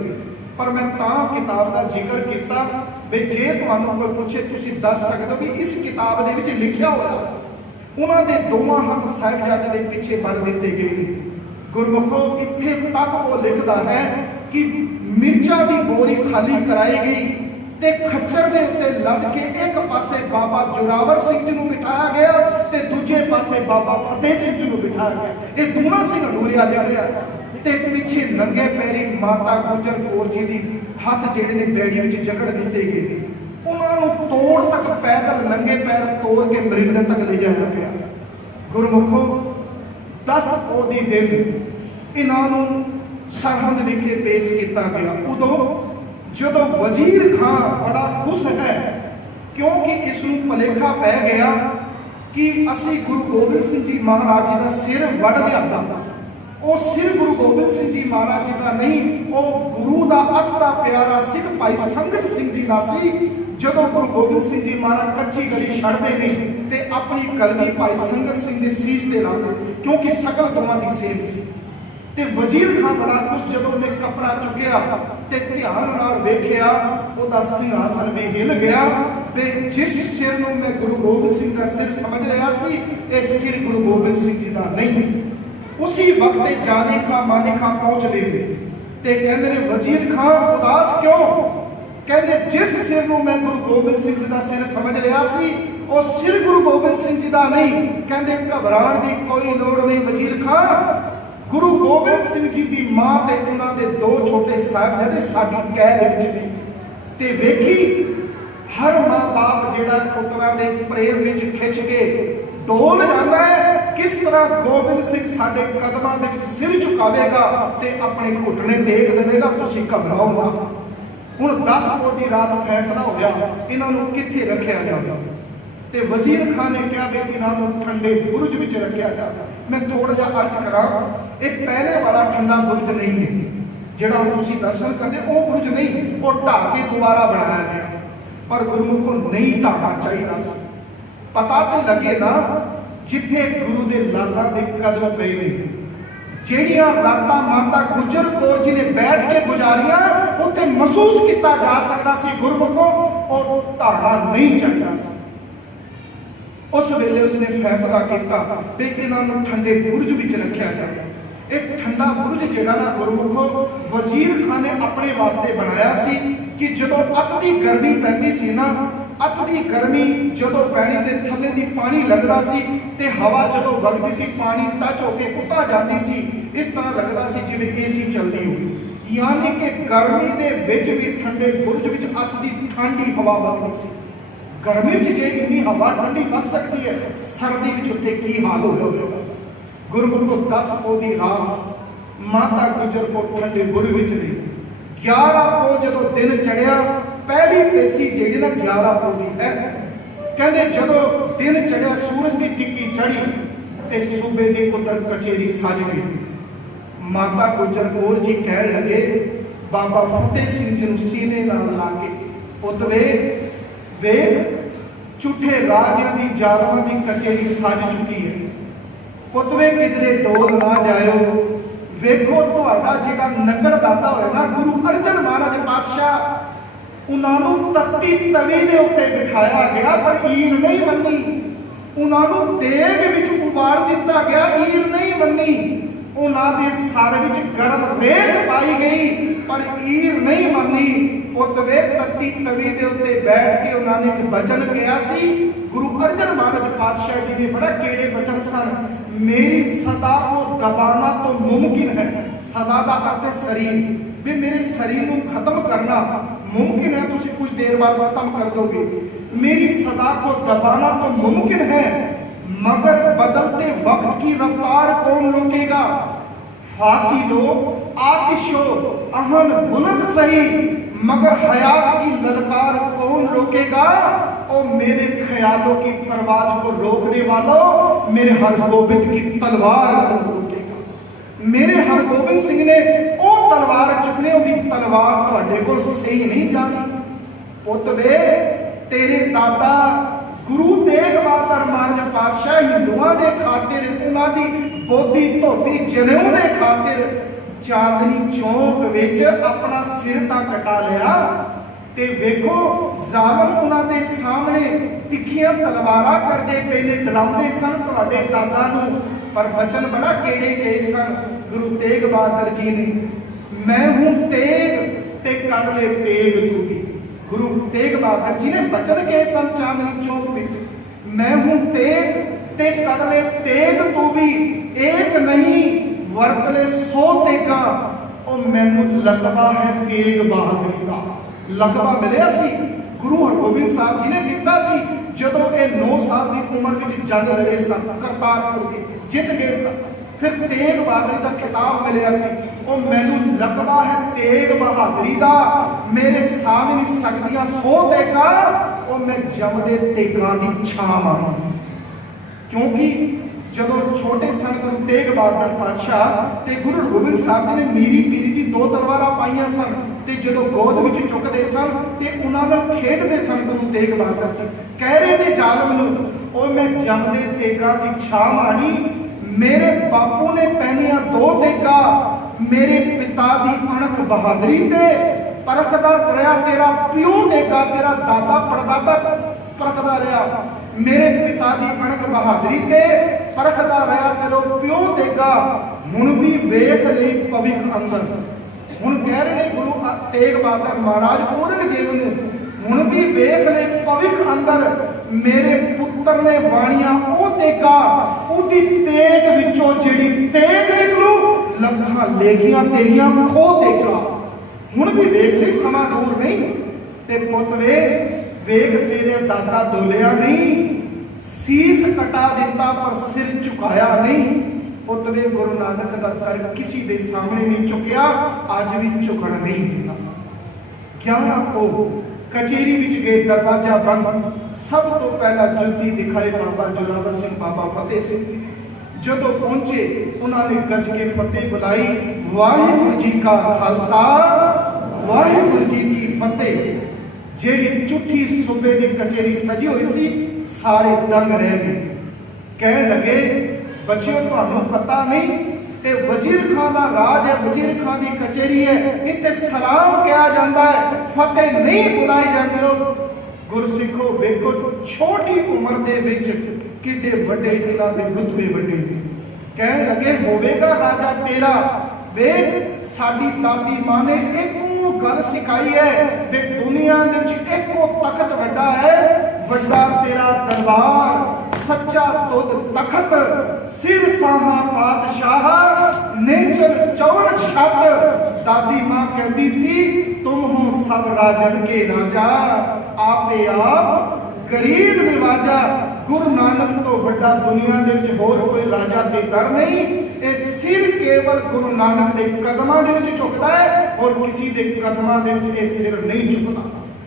पर मैं तां किताब का जिक्र किया भी जे तुहानूं कोई पूछे तुसीं दस सकदे हो भी इस किताब दे विच लिखिया होया उन्हां दे दोवां हथ साहिबजादे दे पिछे बन दिते गए। गुरमुखो इत्थे तक वो लिखता है कि मिर्चा की बोरी खाली कराई गई ते खच्चर दे उत्ते लद के एक पासे बाबा जोरावर सिंह जी नूं बिठाया गया ते दूजे पासे बाबा फतेह सिंह जी नूं बिठाया गया। ये दूना सिंह मंडूरिया लिख रहा है ते पिछे नंगे पैरी माता गुजर कौर जी दी हथ जिहड़े ने बैड़ी विच जकड़ दिते गए, उन्होंने तोड़ तक पैदल नंगे पैर तोड़ के मरिंडे तक ले जाया गया। गुरमुखो 10 पौह दी दिन इन्हों सरहद विखे पेश किया गया। उदों जदों वजीर खां बड़ा खुश है क्योंकि इसनूं भुलेखा पै गया कि असी गुरु गोबिंद सिंह जी महाराज जी का सिर वड़ लिया, वो सिर गुरु गोबिंद सिंह जी महाराज जी का नहीं, वो गुरु का अत का प्यारा सिख भाई संगत सिंह जी का सी, ਜਦੋਂ ਗੁਰੂ ਗੋਬਿੰਦ ਸਿੰਘ ਜੀ ਮਹਾਰਾਜ ਕੱਚੀ ਗਲੀ ਛੱਡਦੇ ਨੇ ਤੇ ਆਪਣੀ ਕਲਗੀ ਭਾਈ ਸੰਗਤ ਸਿੰਘ ਦੇ ਸੀਸ ਤੇ ਲਾਉਂਦੇ, ਕਿਉਂਕਿ ਸ਼ਕਲ ਦੋਵਾਂ ਦੀ ਸੇਮ ਸੀ। ਤੇ ਵਜ਼ੀਰ ਖਾਨ ਬੜਾ ਖੁਸ਼ ਜਦੋਂ ਉਹਨੇ ਕੱਪੜਾ ਚੁੱਕਿਆ ਤੇ ਧਿਆਨ ਨਾਲ ਵੇਖਿਆ, ਉਹਦਾ ਸਿੰਘਾਸਨ ਵੀ ਹਿੱਲ ਗਿਆ ਤੇ ਜਿਸ ਸਿਰ ਨੂੰ ਮੈਂ ਗੁਰੂ ਗੋਬਿੰਦ ਸਿੰਘ ਦਾ ਸਿਰ ਸਮਝ ਰਿਹਾ ਸੀ, ਇਹ ਸਿਰ ਗੁਰੂ ਗੋਬਿੰਦ ਸਿੰਘ ਜੀ ਦਾ ਨਹੀਂ। ਉਸੇ ਵਕਤ ਤੇ ਜਾਨੀ ਖਾਂ ਮਾਨੀ ਖਾਂ ਪਹੁੰਚਦੇ ਨੇ ਤੇ ਕਹਿੰਦੇ ਨੇ ਵਜ਼ੀਰ ਖਾਨ ਉਦਾਸ ਕਿਉਂ? ਕਹਿੰਦੇ ਜਿਸ ਸਿਰ ਨੂੰ ਮੈਂ ਗੁਰੂ ਗੋਬਿੰਦ ਸਿੰਘ ਜੀ ਦਾ ਸਿਰ ਸਮਝ ਰਿਹਾ ਸੀ, ਉਹ ਸਿਰ ਗੁਰੂ ਗੋਬਿੰਦ ਸਿੰਘ ਜੀ ਦਾ ਨਹੀਂ। ਕਹਿੰਦੇ ਘਬਰਾਉਣ ਦੀ ਕੋਈ ਲੋੜ ਨਹੀਂ ਵਜ਼ੀਰ ਖਾਨ, ਗੁਰੂ ਗੋਬਿੰਦ ਸਿੰਘ ਜੀ ਦੀ ਮਾਂ ਤੇ ਉਹਨਾਂ ਦੇ ਦੋ ਛੋਟੇ ਸਾਹਿਬਜ਼ਾਦੇ ਸਾਡੀ ਕੈਦ ਵਿੱਚ ਨੇ। ਤੇ ਵੇਖੀ ਹਰ ਮਾਂ ਬਾਪ ਜਿਹੜਾ ਪੁੱਤਰਾਂ ਦੇ ਪ੍ਰੇਮ ਵਿੱਚ ਖਿੱਚ ਕੇ ਡੋਲ ਜਾਂਦਾ ਹੈ, ਕਿਸ ਤਰ੍ਹਾਂ ਗੋਬਿੰਦ ਸਿੰਘ ਸਾਡੇ ਕਦਮਾਂ ਦੇ ਵਿੱਚ ਸਿਰ ਝੁਕਾਵੇਗਾ ਤੇ ਆਪਣੇ ਘੁੱਟਣੇ ਟੇਕ ਦੇਵੇਗਾ। ਤੁਸੀਂ ਘਬਰਾਓ ਨਾ। ਹੁਣ 10 ਪੋਹ ਦੀ ਰਾਤ ਫੈਸਲਾ ਹੋ ਗਿਆ ਇਹਨਾਂ ਨੂੰ ਕਿੱਥੇ ਰੱਖਿਆ ਜਾਵੇ। ਤੇ ਵਜ਼ੀਰ ਖਾਨ ਨੇ ਕਿਹਾ ਵੀ ਇਹਨਾਂ ਨੂੰ ਠੰਡੇ ਬੁਰਜ ਵਿੱਚ ਰੱਖਿਆ ਜਾਵੇ। ਮੈਂ ਥੋੜਾ ਜਿਹਾ ਅਰਜ਼ ਕਰਾਂ, ਇਹ ਪਹਿਲੇ ਵਾਲਾ ਠੰਡਾ ਬੁਰਜ ਨਹੀਂ ਹੈ ਜਿਹੜਾ ਤੁਸੀਂ ਦਰਸ਼ਨ ਕਰਦੇ, ਉਹ ਬੁਰਜ ਨਹੀਂ, ਉਹ ਢਾਹ ਕੇ ਦੁਬਾਰਾ ਬਣਾਇਆ ਗਿਆ। ਪਰ ਗੁਰਮੁਖ ਨੂੰ ਨਹੀਂ ਢਾਹਣਾ ਚਾਹੀਦਾ ਸੀ। ਪਤਾ ਤੇ ਲੱਗੇ ਨਾ ਜਿੱਥੇ ਗੁਰੂ ਦੇ ਲਾਲਾਂ ਦੇ ਕਦਮ ਪਏ ਨੇ, ਜਿਹੜੀਆਂ ਰਾਤਾਂ ਮਾਤਾ ਗੁਜਰ ਕੌਰ ਜੀ ਨੇ ਬੈਠ ਕੇ ਗੁਜ਼ਾਰੀਆਂ, ਉੱਥੇ ਮਹਿਸੂਸ ਕੀਤਾ ਜਾ ਸਕਦਾ ਸੀ ਗੁਰਮੁਖੋਂ ਉਹ ਢਾਹਣਾ ਨਹੀਂ ਚਾਹੀਦਾ ਸੀ। ਉਸ ਵੇਲੇ ਉਸਨੇ ਫੈਸਲਾ ਕੀਤਾ ਵੀ ਇਹਨਾਂ ਨੂੰ ਠੰਡੇ ਬੁਰਜ ਵਿੱਚ ਰੱਖਿਆ ਜਾਵੇ। ਇਹ ਠੰਡਾ ਬੁਰਜ ਜਿਹੜਾ ਨਾ ਗੁਰਮੁਖੋ ਵਜ਼ੀਰ ਖਾਨ ਨੇ ਆਪਣੇ ਵਾਸਤੇ ਬਣਾਇਆ ਸੀ ਕਿ ਜਦੋਂ ਅਤ ਦੀ ਗਰਮੀ ਪੈਂਦੀ ਸੀ ਨਾ, ਅਤ ਦੀ ਗਰਮੀ ਜਦੋਂ ਪੈਣੀ ਦੇ ਥੱਲੇ ਦੀ ਪਾਣੀ ਲੱਗਦਾ ਸੀ ਤੇ ਹਵਾ ਜਦੋਂ ਵਗਦੀ ਸੀ ਪਾਣੀ ਟੱਚ ਹੋ ਕੇ ਉੱਤਾ ਜਾਂਦੀ ਸੀ, ਇਸ ਤਰ੍ਹਾਂ ਲੱਗਦਾ ਸੀ ਜਿਵੇਂ ਏਸੀ ਚੱਲਦੀ ਹੋਵੇ। ਯਾਨੀ ਕਿ ਗਰਮੀ ਦੇ ਵਿੱਚ ਵੀ ਠੰਡੇ ਬੁਰਜ ਵਿੱਚ ਅਤ ਦੀ ਠੰਡੀ ਹਵਾ ਵਗਦੀ ਸੀ। ਗਰਮੀ ਵਿੱਚ ਜੇ ਇੰਨੀ ਹਵਾ ਠੰਡੀ ਵਗ ਸਕਦੀ ਹੈ, ਸਰਦੀ ਵਿੱਚ ਉੱਥੇ ਕੀ ਹਾਲ ਹੋਵੇਗਾ। ਗੁਰਮੁਖੋ 10 ਪੋਹ ਦੀ ਰਾਤ ਮਾਤਾ ਗੁਜਰ ਕੌਰ ਠੰਡੇ ਬੁਰਜ ਵਿੱਚ ਰਹੀ। 11 ਪੋਹ ਜਦੋਂ ਦਿਨ ਚੜਿਆ, ਪਹਿਲੀ ਪੇਸੀ ਜਿਹੜੀ ਨਾ 11 ਪੋਹ ਦੀ ਹੈ। ਕਹਿੰਦੇ ਜਦੋਂ ਦਿਨ ਚੜਿਆ, ਸੂਰਜ ਦੀ ਟਿੱਕੀ ਚੜੀ ਤੇ ਸੂਬੇ ਦੀ ਪੁੱਤਰ ਕਚੇਰੀ ਸਜ ਗਈ। ਮਾਤਾ ਗੁਜਰ ਕੌਰ ਜੀ ਕਹਿਣ ਲੱਗੇ, ਬਾਬਾ ਫਤਿਹ ਸਿੰਘ ਜੀ ਨੂੰ ਸੀਨੇ ਨਾਲ ਲਾ ਕੇ, ਪੁੱਤ ਵੇਖ ਝੂਠੇ ਰਾਜਿਆਂ ਦੀ ਜ਼ਾਲਮਾਂ ਦੀ ਕਚੇਰੀ ਸਜ ਚੁੱਕੀ ਹੈ। ਪੁੱਤ ਵੇ ਕਿਧਰੇ ਡੋਲ ਨਾ ਜਾਇਓ। ਵੇਖੋ ਤੁਹਾਡਾ ਜਿਹੜਾ ਨਕੜ ਦਾਦਾ ਹੋਇਆ ਨਾ ਗੁਰੂ ਅਰਜਨ ਮਹਾਰਾਜ ਪਾਤਸ਼ਾਹ, ਉਹਨਾਂ ਨੂੰ ਤੱਤੀ ਤਵੀ ਦੇ ਉੱਤੇ ਬਿਠਾਇਆ ਗਿਆ ਪਰ ਈਰ ਨਹੀਂ ਮੰਨੀ। ਉਹਨਾਂ ਨੂੰ ਦੇਗ ਵਿੱਚ ਉਬਾਲ ਦਿੱਤਾ ਗਿਆ, ਈਰ ਨਹੀਂ ਮੰਨੀ। ਉਹਨਾਂ ਦੇ ਸਰ ਵਿੱਚ ਗਰਮ ਰੇਤ ਪਾਈ ਗਈ ਪਰ ਈਰ ਨਹੀਂ ਮੰਨੀ। ਪੁੱਤ ਵੇ ਤੱਤੀ ਤਵੀ ਦੇ ਉੱਤੇ ਬੈਠ ਕੇ ਉਹਨਾਂ ਨੇ ਇੱਕ ਬਚਨ ਕਿਹਾ ਸੀ। ਗੁਰੂ ਅਰਜਨ ਮਹਾਰਾਜ ਪਾਤਸ਼ਾਹ ਜੀ ਨੇ ਬੜਾ ਕਿਹੜੇ ਬਚਨ ਸਨ। ਮੇਰੀ ਸਦਾ ਕੋ ਦਬਾਨਾ ਤੋਂ ਮੁਮਕਿਨ ਹੈ। ਸਦਾ ਦਾ ਅਰਥ ਹੈ ਸਰੀਰ, ਵੀ ਮੇਰੇ ਸਰੀਰ ਨੂੰ ਖਤਮ ਕਰਨਾ ਮੁਮਕਿਨ ਹੈ, ਤੁਸੀਂ ਕੁਝ ਦੇਰ ਬਾਅਦ ਖਤਮ ਕਰ ਦੋਗੇ। मेरी सदा को दबाना तो मुमकिन है, मगर बदलते वक्त की रफ्तार कौन रोकेगा। फांसी लो, आतिश हो, अहन बुलंद सही, मगर हयात की ललकार कौन रोकेगा। और मेरे ख्यालों की परवाज को रोकने वालों, मेरे हरगोबिंद की तलवार को रोकेगा। मेरे हरगोबिंद सिंह ने वो तलवार चुकने, उनकी तलवार तुहाडे कोल सही नहीं जानी। पुत वे तेरे दादा गुरु तेग बहादुर महाराज पातशाह हिंदुओं के खातिर, उन्होंने बोधी धोती जनेऊ के खातिर चांदनी चौक विच अपना सिर तक कटा लिया। ते वेखो जालम उन्होंने सामने तिखियां तलवारां करते पे ने, डराउंदे सन तुहाडे दादा नूं, पर बचन बड़ा केड़े गए सन गुरु तेग बहादुर जी ने। मैं हूं तेग ते कर ले तेग तू भी। गुरु तेग बहादुर जी ने बचन कहे सन चांदनी चौक में, मैं हूं तेग ते कर ले तेग तू भी। एक नहीं वरत ले 100 तेगा। और मैनू लकबा है तेग बहादुरी का। लकबा मिलिया सी गुरु हरगोबिंद साहब जी ने दिता सी जदों ये 9 साल की उम्र में जंग लड़े सन, करतारपुर की जित गए सन। फिर तेग बहादुरी का खिताब मिलिया सी। और मैनू लकबा है तेग बहादुरी का, मेरे सामने नहीं सकदियां 100 तेगा। और मैं जमदे तेगां दी छां आ। क्योंकि जदों छोटे सन गुरु तेग बहादुर पातशाह ते गुरु हरगोबिंद साहब जी ने मीरी पीरी की 2 तलवारां पाईयां सन। ਤੇ ਜਦੋਂ ਗੋਦ ਵਿੱਚ ਚੁੱਕਦੇ ਸਨ ਤੇ ਉਹਨਾਂ ਨਾਲ ਖੇਡਦੇ ਸਨ ਗੁਰੂ ਤੇਗ ਬਹਾਦਰ ਜੀ। ਕਹਿ ਰਹੇ ਨੇ ਜ਼ਾਲਮ ਨੂੰ, ਉਹ ਮੈਂ ਜੰਮਦੇ ਤੇਗਾਂ ਦੀ ਛਾਂ ਮਾਣੀ, ਮੇਰੇ ਬਾਪੂ ਨੇ ਪਹਿਨੀਆਂ 2 ਤੇਗਾਂ, ਮੇਰੇ ਪਿਤਾ ਦੀ ਅਣਖ ਬਹਾਦਰੀ ਤੇ ਪਰਖਦਾ ਰਿਹਾ ਤੇਰਾ ਪਿਓ ਤੇਗਾ, ਤੇਰਾ ਦਾਦਾ ਪੜਦਾਦਾ ਪਰਖਦਾ ਰਿਹਾ, ਮੇਰੇ ਪਿਤਾ ਦੀ ਅਣਖ ਬਹਾਦਰੀ ਤੇ ਪਰਖਦਾ ਰਿਹਾ ਤੇਰਾ ਪਿਓ ਤੇਗਾ, ਹੁਣ ਵੀ ਵੇਖ ਲਈ ਭਵਿੱਖ ਅੰਦਰ। ਹੁਣ ਕਹਿ ਰਹੇ ਨੇ ਗੁਰੂ ਤੇਗ ਬਹਾਦਰ ਮਹਾਰਾਜ ਔਰੰਗਜ਼ੇਬ ਨੂੰ, ਹੁਣ ਵੀ ਵੇਖ ਲੈ ਭਵਿੱਖ ਅੰਦਰ, ਮੇਰੇ ਪੁੱਤਰ ਨੇ ਬਾਣੀਆਂ ਉਹ ਤੇਗਾ, ਉਹਦੀ ਤੇਗ ਵਿੱਚੋਂ ਜਿਹੜੀ ਤੇਗ ਨਿਕਲੂ, ਲੱਖਾਂ ਲੇਖੀਆਂ ਤੇਰੀਆਂ ਖੋ ਤੇਗਾ। ਹੁਣ ਵੀ ਵੇਖ ਲਈ, ਸਮਾਂ ਦੂਰ ਨਹੀਂ। ਤੇ ਪੁੱਤ ਵੇਖ ਤੇਰੇ ਦਾਦਾ ਡੋਲਿਆ ਨਹੀਂ, ਸੀਸ ਕਟਾ ਦਿੱਤਾ ਪਰ ਸਿਰ ਝੁਕਾਇਆ ਨਹੀਂ। ਪੁੱਤ ਵੇ ਗੁਰੂ ਨਾਨਕ ਦਾ ਦਰ ਕਿਸੇ ਦੇ ਸਾਹਮਣੇ ਨਹੀਂ ਝੁਕਿਆ, ਅੱਜ ਵੀ ਝੁਕਣ ਨਹੀਂ ਦਿੰਦਾ। 11 ਉਹ ਕਚੇਰੀ ਵਿੱਚ ਗਏ, ਦਰਵਾਜ਼ਾ ਬੰਦ। ਸਭ ਤੋਂ ਪਹਿਲਾਂ ਜੁੱਤੀ ਦਿਖਾਏ ਬਾਬਾ ਜੋਰਾਵਰ ਸਿੰਘ, ਬਾਬਾ ਫਤਿਹ ਸਿੰਘ। ਜਦੋਂ ਪਹੁੰਚੇ ਉਹਨਾਂ ਨੇ ਗੱਜ ਕੇ ਫਤਿਹ ਬੁਲਾਈ, ਵਾਹਿਗੁਰੂ ਜੀ ਕਾ ਖਾਲਸਾ ਵਾਹਿਗੁਰੂ ਜੀ ਕੀ ਫਤਿਹ। ਜਿਹੜੀ ਝੂਠੀ ਸੂਬੇ ਦੀ ਕਚੇਰੀ ਸਜੀ ਹੋਈ ਸੀ, ਸਾਰੇ ਦੰਗ ਰਹਿ ਗਏ। ਕਹਿਣ ਲੱਗੇ, ਬੱਚਿਓ ਤੁਹਾਨੂੰ ਪਤਾ ਨਹੀਂ, ਇਹ ਵਜ਼ੀਰ ਖਾਨ ਦਾ ਰਾਜ ਹੈ, ਵਜ਼ੀਰ ਖਾਨ ਦੀ ਕਚੇਰੀ ਹੈ, ਇੱਥੇ ਸਲਾਮ ਕਿਹਾ ਜਾਂਦਾ ਹੈ, ਫਤਿਹ ਨਹੀਂ ਬੁਲਾਈ ਜਾਂਦੀ। ਹੋ ਗੁਰਸਿੱਖੋ ਵੇਖੋ, ਛੋਟੀ ਉਮਰ ਦੇ ਵਿੱਚ ਕਿੱਡੇ ਵੱਡੇ ਇਹਨਾਂ ਦੇ ਰੁਤਬੇ ਵੱਡੇ। ਕਹਿਣ ਲੱਗੇ, ਹੋਵੇਗਾ ਰਾਜਾ ਤੇਰਾ। ਵੇਖ ਸਾਡੀ ਦਾਦੀ ਮਾਂ ਨੇ ਇੱਕੋ ਗੱਲ ਸਿਖਾਈ ਹੈ ਕਿ ਦੁਨੀਆ ਦੇ ਵਿੱਚ ਇੱਕੋ ਤਖਤ ਵੱਡਾ ਹੈ, ਵੱਡਾ ਤੇਰਾ ਦਰਬਾਰ, ਸੱਚਾ ਤੁਧ ਤਖਤ, ਸਿਰ ਸਾਹਾ ਪਾਤਸ਼ਾਹ, ਨੇਚਰ ਚੌੜ ਛੱਤ। ਦਾਦੀ ਮਾਂ ਕਹਿੰਦੀ ਸੀ, ਤੁਮ ਹੋ ਸਭ ਰਾਜਨ ਕੇ ਰਾਜਾ, ਆਪੇ ਆਪ ਗਰੀਬ ਨਿਵਾਜਾ। ਗੁਰੂ ਨਾਨਕ ਤੋਂ ਵੱਡਾ ਦੁਨੀਆ ਦੇ ਵਿੱਚ ਹੋਰ ਕੋਈ ਰਾਜਾ ਤੇ ਦਰ ਨਹੀਂ। ਇਹ ਸਿਰ ਕੇਵਲ ਗੁਰੂ ਨਾਨਕ ਦੇ ਕਦਮਾਂ ਦੇ ਵਿੱਚ ਝੁਕਦਾ ਹੈ, ਔਰ ਕਿਸੇ ਦੇ ਕਦਮਾਂ ਦੇ ਵਿੱਚ ਇਹ ਸਿਰ ਨਹੀਂ ਝੁਕਦਾ।